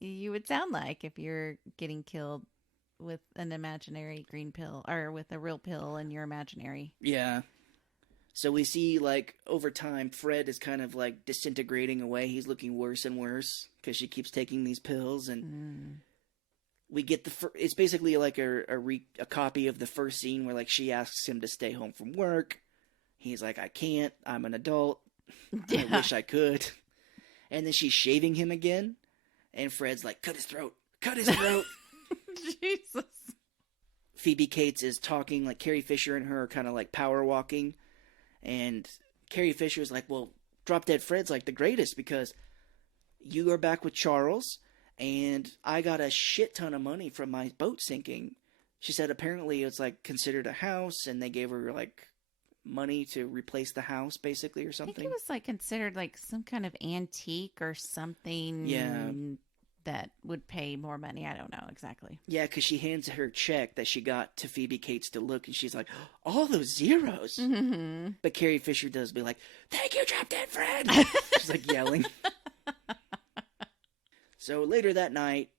you would sound like if you're getting killed with an imaginary green pill or with a real pill and you're imaginary. Yeah. So we see like over time, Fred is kind of like disintegrating away. He's looking worse and worse because she keeps taking these pills, and we get it's basically like a copy of the first scene where like she asks him to stay home from work. He's like, I can't. I'm an adult. I wish I could. And then she's shaving him again. And Fred's like, cut his throat. Cut his throat. Jesus. Phoebe Cates is talking, like Carrie Fisher and her are kind of like power walking. And Carrie Fisher's like, well, Drop Dead Fred's like the greatest because you are back with Charles. And I got a shit ton of money from my boat sinking. She said apparently it's like considered a house. And they gave her like money to replace the house, basically, or something. I think it was like considered like some kind of antique or something. Yeah. That would pay more money. I don't know exactly. Yeah, because she hands her check that she got to Phoebe Cates to look, and she's like, all those zeros. Mm-hmm. But Carrie Fisher does be like, thank you, Drop Dead Fred. She's like yelling. So later that night,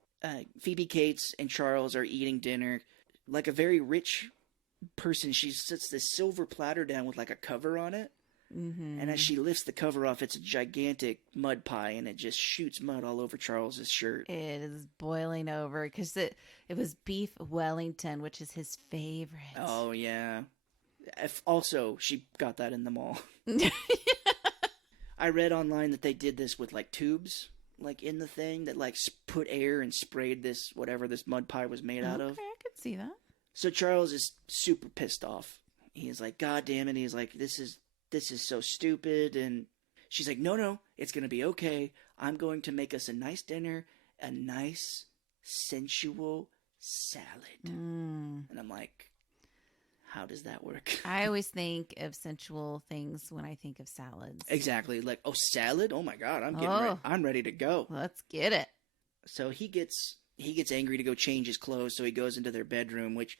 Phoebe Cates and Charles are eating dinner. Like a very rich person, she sets this silver platter down with like a cover on it. Mm-hmm. And as she lifts the cover off, it's a gigantic mud pie, and it just shoots mud all over Charles's shirt. It is boiling over because it was beef Wellington, which is his favorite. Oh, yeah. Also, she got that in the mall. I read online that they did this with like tubes, like in the thing that like put air and sprayed this, whatever this mud pie was made out of. Okay, I could see that. So Charles is super pissed off. He's like, God damn it. He's like, this is so stupid. And she's like, no, it's going to be okay. I'm going to make us a nice dinner, a nice, sensual salad. And I'm like, how does that work? I always think of sensual things when I think of salads. Exactly. Like, oh, salad? Oh my God, I'm ready to go. Let's get it. So he gets angry to go change his clothes, so he goes into their bedroom, which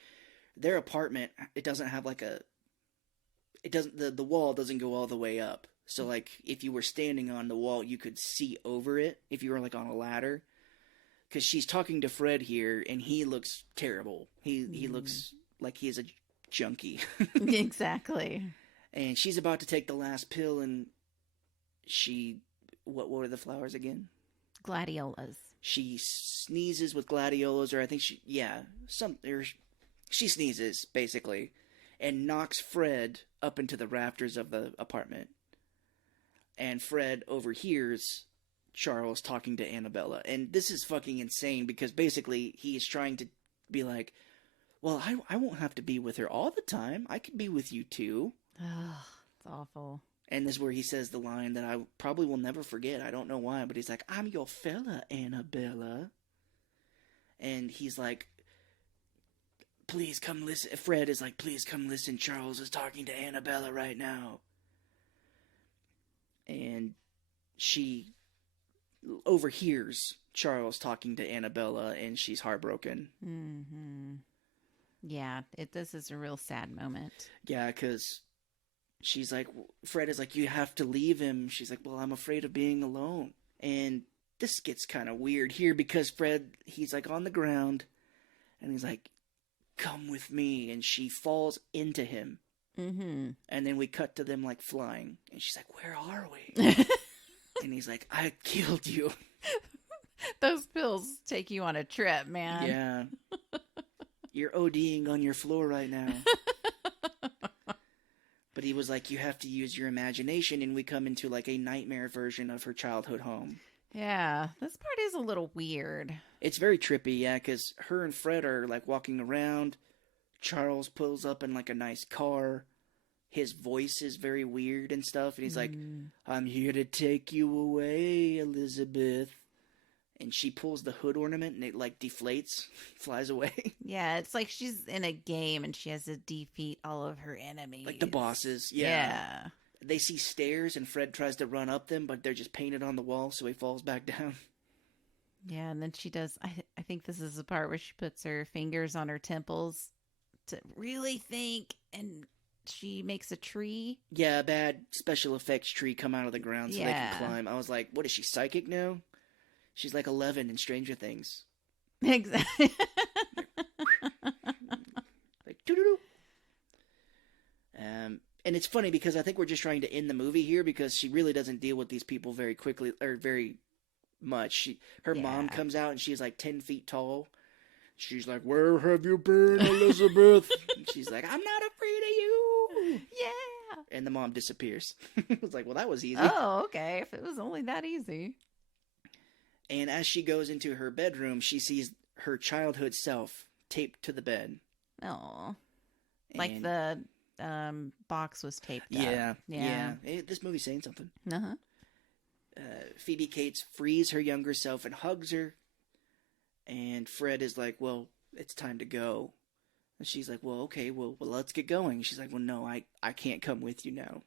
their apartment, it doesn't have like the wall doesn't go all the way up. So like if you were standing on the wall, you could see over it if you were like on a ladder. Cuz she's talking to Fred here and he looks terrible. He looks like he is a junkie. Exactly. And she's about to take the last pill and what were the flowers again? Gladiolas. She sneezes with gladiolas, or I think she sneezes basically and knocks Fred up into the rafters of the apartment. And Fred overhears Charles talking to Annabella. And this is fucking insane because basically he is trying to be like, well, I won't have to be with her all the time. I could be with you too. Oh, it's awful. And this is where he says the line that I probably will never forget. I don't know why, but he's like, I'm your fella, Annabella. And he's like, please come listen. Fred is like, please come listen. Charles is talking to Annabella right now. And she overhears Charles talking to Annabella, and she's heartbroken. Mm-hmm. Yeah, this is a real sad moment. Yeah, because she's like, Fred is like, you have to leave him. She's like, well, I'm afraid of being alone. And this gets kind of weird here because Fred, he's like on the ground, and he's like, come with me. And she falls into him. Mm-hmm. And then we cut to them like flying. And she's like, where are we? And he's like, I killed you. Those pills take you on a trip, man. Yeah. You're ODing on your floor right now. But he was like, you have to use your imagination. And we come into like a nightmare version of her childhood home. Yeah, this part is a little weird. It's very trippy, yeah, because her and Fred are like walking around. Charles pulls up in like a nice car. His voice is very weird and stuff. And he's like, I'm here to take you away, Elizabeth. And she pulls the hood ornament and it like deflates, flies away. Yeah, it's like she's in a game and she has to defeat all of her enemies. Like the bosses, yeah. They see stairs and Fred tries to run up them, but they're just painted on the wall, so he falls back down. Yeah, and then she does, I think this is the part where she puts her fingers on her temples to really think, and she makes a tree. Yeah, a bad special effects tree come out of the ground so they can climb. I was like, what is she, psychic now? She's like 11 in Stranger Things. Exactly. Like, doo-doo-doo. And it's funny because I think we're just trying to end the movie here because she really doesn't deal with these people very quickly or very much. Her mom comes out and she's like 10 feet tall. She's like, where have you been, Elizabeth? And she's like, I'm not afraid of you. Yeah. And the mom disappears. I was like, well, that was easy. Oh, okay. If it was only that easy. And as she goes into her bedroom, she sees her childhood self taped to the bed. Oh. Like the box was taped up. Yeah. Yeah. This movie's saying something. Uh-huh. Phoebe Cates frees her younger self and hugs her. And Fred is like, well, it's time to go. And she's like, well, okay, well, let's get going. She's like, well, no, I can't come with you now.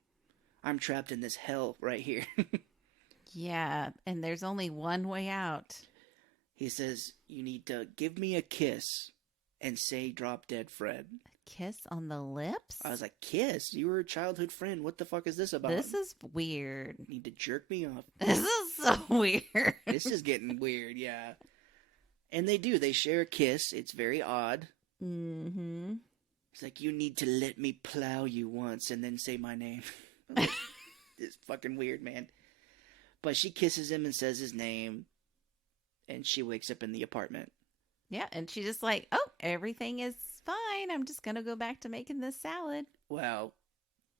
I'm trapped in this hell right here. Yeah, and there's only one way out. He says, you need to give me a kiss and say drop dead Fred. A kiss on the lips? I was like, kiss? You were a childhood friend. What the fuck is this about? This is weird. You need to jerk me off. This is so weird. This is getting weird, yeah. And they do. They share a kiss. It's very odd. Mm-hmm. It's like, you need to let me plow you once and then say my name. Like, it's fucking weird, man. But she kisses him and says his name. And she wakes up in the apartment. Yeah, and she's just like, oh, everything is fine. I'm just going to go back to making this salad. Well,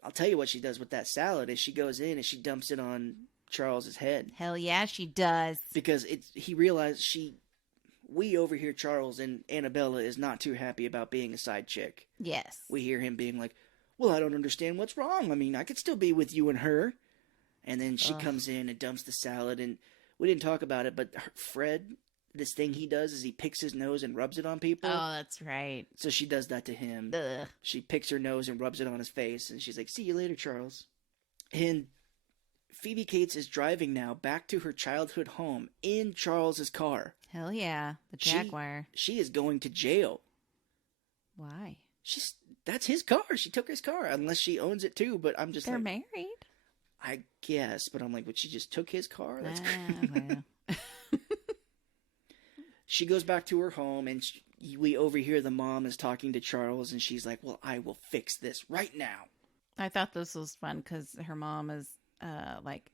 I'll tell you what she does with that salad is she goes in and she dumps it on Charles's head. Hell yeah, she does. Because he realized we overhear Charles, and Annabella is not too happy about being a side chick. Yes. We hear him being like, well, I don't understand what's wrong. I mean, I could still be with you and her. And then she comes in and dumps the salad, and we didn't talk about it, but Fred, this thing he does is he picks his nose and rubs it on people. Oh, that's right. So she does that to him. Ugh. She picks her nose and rubs it on his face, and she's like, see you later, Charles. And Phoebe Cates is driving now back to her childhood home in Charles's car. Hell yeah, the Jaguar. She is going to jail. Why? That's his car. She took his car, unless she owns it too, but I'm just They're like... married? I guess, but I'm like, but she just took his car? That's well. She goes back to her home, and we overhear the mom is talking to Charles, and she's like, well, I will fix this right now. I thought this was fun because her mom is like,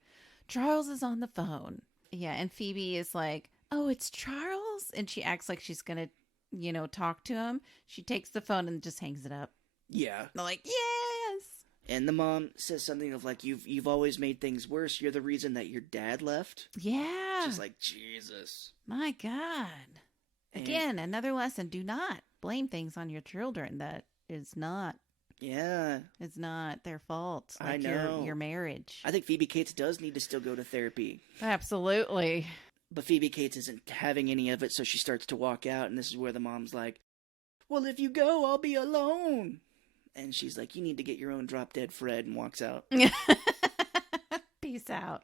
Charles is on the phone. Yeah, and Phoebe is like, oh, it's Charles? And she acts like she's going to, talk to him. She takes the phone and just hangs it up. Yeah. They're like, yes! And the mom says something of like, you've always made things worse. You're the reason that your dad left. Yeah. She's like, Jesus. My God. Again, another lesson. Do not blame things on your children. That is not. Yeah. It's not their fault. Like I know. Your marriage. I think Phoebe Cates does need to still go to therapy. Absolutely. But Phoebe Cates isn't having any of it, so she starts to walk out, and this is where the mom's like, well, if you go, I'll be alone. And she's like, you need to get your own drop dead Fred, and walks out. Peace out.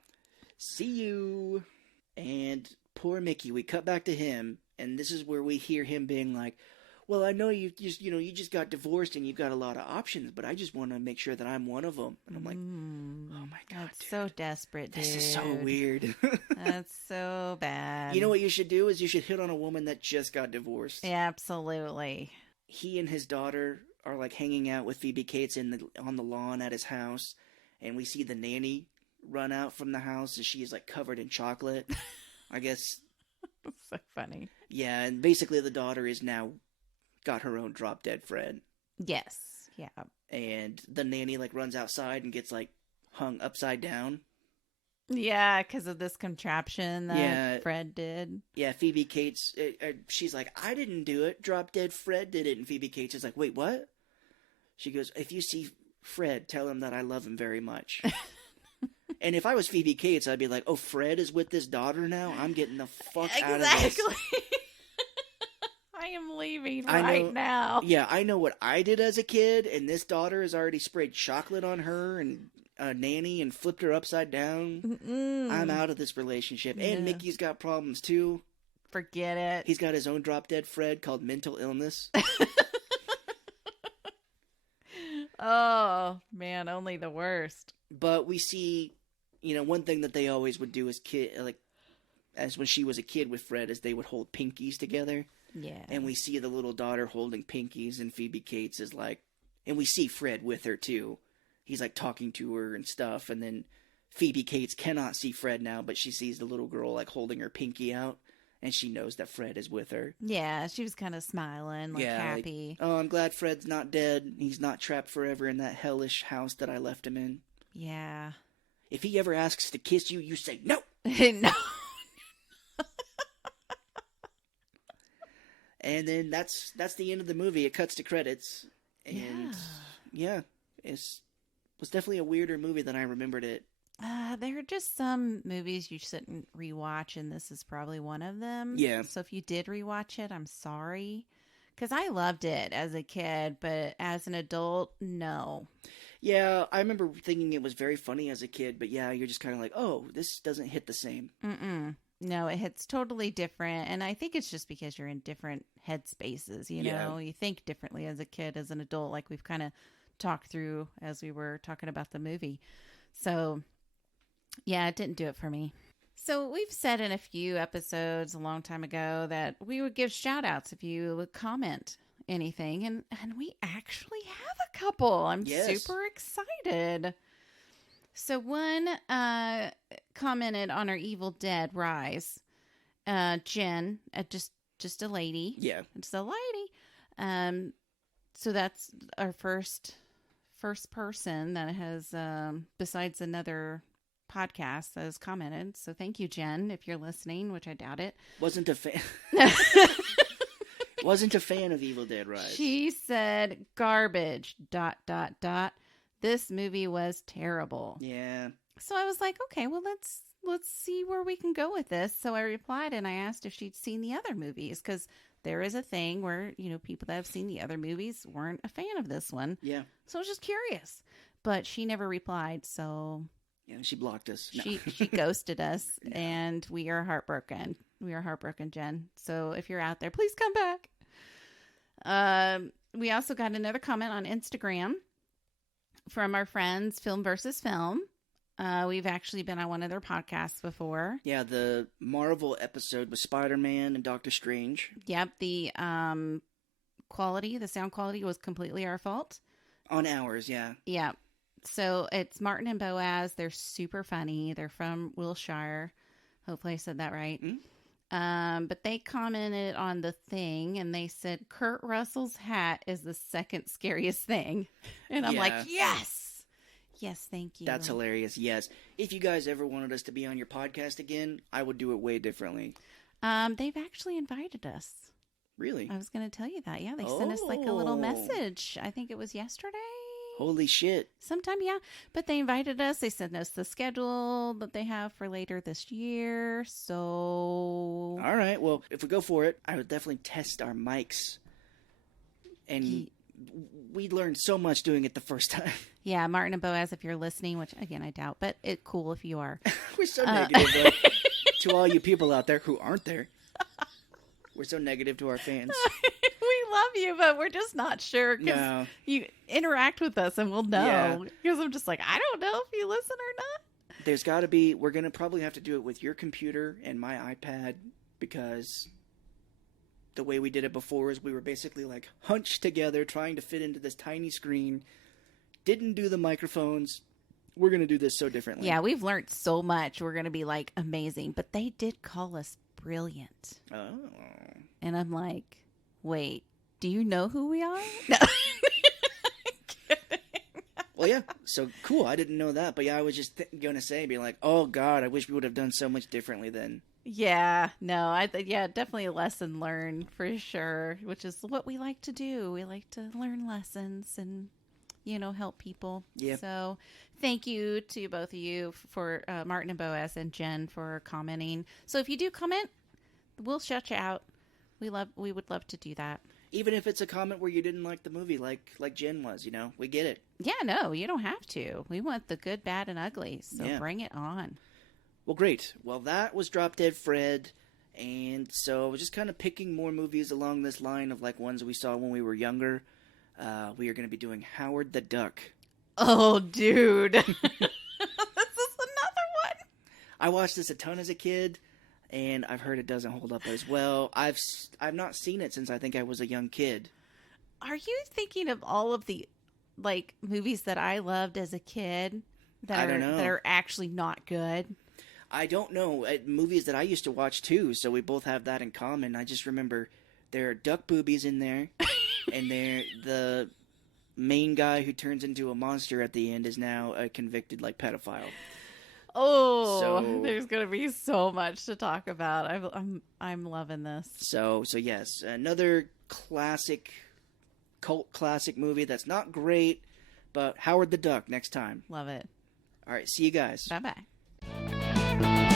See you. And poor Mickey, we cut back to him, and this is where we hear him being like, well, I know you just got divorced and you've got a lot of options, but I just want to make sure that I'm one of them. And I'm like, oh my God, that's dude. so desperate, dude. This is so weird. That's so bad. You know what you should do is you should hit on a woman that just got divorced. Yeah, absolutely. He and his daughter are like hanging out with Phoebe Cates on the lawn at his house, and we see the nanny run out from the house, and she is like covered in chocolate. I guess. That's so funny. Yeah, and basically the daughter is now got her own drop dead Fred. Yes. Yeah. And the nanny like runs outside and gets like hung upside down. Yeah, because of this contraption that Fred did. Yeah, Phoebe Cates, she's like, I didn't do it. Drop dead Fred did it. And Phoebe Cates is like, wait, what? She goes, if you see Fred, tell him that I love him very much. And if I was Phoebe Cates, I'd be like, oh, Fred is with this daughter now? I'm getting the fuck out of this. Exactly. I am leaving right now. Yeah, I know what I did as a kid, and this daughter has already sprayed chocolate on her and a nanny and flipped her upside down. Mm-mm. I'm out of this relationship. Yeah. And Mickey's got problems too. Forget it. He's got his own drop dead Fred called mental illness. Oh, man, only the worst. But we see, one thing that they always would do as when she was a kid with Fred, is they would hold pinkies together. Yeah. And we see the little daughter holding pinkies, and Phoebe Cates is like, and we see Fred with her too. He's like talking to her and stuff, and then Phoebe Cates cannot see Fred now, but she sees the little girl like holding her pinky out, and she knows that Fred is with her. Yeah, she was kind of smiling, happy. Like, oh, I'm glad Fred's not dead. He's not trapped forever in that hellish house that I left him in. Yeah. If he ever asks to kiss you, you say no. No. And then that's the end of the movie. It cuts to credits, and yeah, it was definitely a weirder movie than I remembered it. There are just some movies you shouldn't rewatch, and this is probably one of them. Yeah. So if you did rewatch it, I'm sorry, because I loved it as a kid, but as an adult, no. Yeah, I remember thinking it was very funny as a kid, but yeah, you're just kind of like, oh, this doesn't hit the same. Mm-mm. No, it hits totally different, and I think it's just because you're in different headspaces, you know? You think differently as a kid, as an adult, like we've kind of talked through as we were talking about the movie. So, yeah, it didn't do it for me. So we've said in a few episodes a long time ago that we would give shout-outs if you would comment anything, and we actually have a couple. I'm super excited. So one commented on our Evil Dead Rise. Jen, just a lady. Yeah. It's a lady. So that's our first person that has, besides another podcast, that has commented. So thank you, Jen, if you're listening, which I doubt it. Wasn't a fan. Wasn't a fan of Evil Dead Rise. She said, garbage, ... This movie was terrible. Yeah. So I was like, okay, well, let's see where we can go with this. So I replied and I asked if she'd seen the other movies, because there is a thing where, people that have seen the other movies weren't a fan of this one. Yeah. So I was just curious. But she never replied, so... Yeah, she blocked us. No. She ghosted us, and we are heartbroken. We are heartbroken, Jen. So if you're out there, please come back. We also got another comment on Instagram from our friends, Film versus Film. We've actually been on one of their podcasts before. Yeah, the Marvel episode with Spider-Man and Doctor Strange. Yep, the sound quality was completely our fault. On ours, yeah. Yeah. So it's Martin and Boaz. They're super funny. They're from Wilshire. Hopefully I said that right. Mm-hmm. But they commented on the thing, and they said Kurt Russell's hat is the second scariest thing. And I'm like, yes, thank you. That's hilarious. Yes. If you guys ever wanted us to be on your podcast again, I would do it way differently. They've actually invited us. Really? I was going to tell you that. Yeah, they sent us like a little message. I think it was yesterday. Holy shit. Sometime, yeah. But they invited us. They sent us the schedule that they have for later this year. So. All right. Well, if we go for it, I would definitely test our mics. And we learned so much doing it the first time. Yeah, Martin and Boaz, if you're listening, which again I doubt, but it's cool if you are. We're so negative, though, to all you people out there who aren't there. We're so negative to our fans. We love you, but we're just not sure. No. You interact with us and we'll know. Yeah. Because I'm just like, I don't know if you listen or not. There's got to be, we're going to probably have to do it with your computer and my iPad, because the way we did it before is we were basically like hunched together trying to fit into this tiny screen. Didn't do the microphones. We're going to do this so differently. Yeah, we've learned so much. We're going to be like amazing. But they did call us brilliant. Oh. And I'm like, wait, do you know who we are? No. Well, yeah. So cool. I didn't know that. But yeah, I was just going to say, be like, oh, God, I wish we would have done so much differently then. Yeah, no, yeah, definitely a lesson learned for sure, which is what we like to do. We like to learn lessons and, help people. Yeah. So thank you to both of you for Martin and Boaz and Jen for commenting. So if you do comment, we'll shout you out. We would love to do that. Even if it's a comment where you didn't like the movie, like Jen was, we get it. Yeah, no, you don't have to. We want the good, bad, and ugly. So Yeah. Bring it on. Well, great. Well, that was Drop Dead Fred. And so I was just kind of picking more movies along this line of like ones we saw when we were younger. We are going to be doing Howard the Duck. Oh, dude. This is another one. I watched this a ton as a kid, and I've heard it doesn't hold up as well. I've not seen it since I think I was a young kid. Are you thinking of all of the like movies that I loved as a kid I don't know. that are actually not good? I don't know. Movies that I used to watch too, so we both have that in common. I just remember there are duck boobies in there, and the main guy who turns into a monster at the end is now a convicted pedophile. Oh, So- there's gonna be so much to talk about. I'm loving this. So yes, another cult classic movie that's not great, but Howard the Duck next time. Love it. All right, see you guys. Bye bye.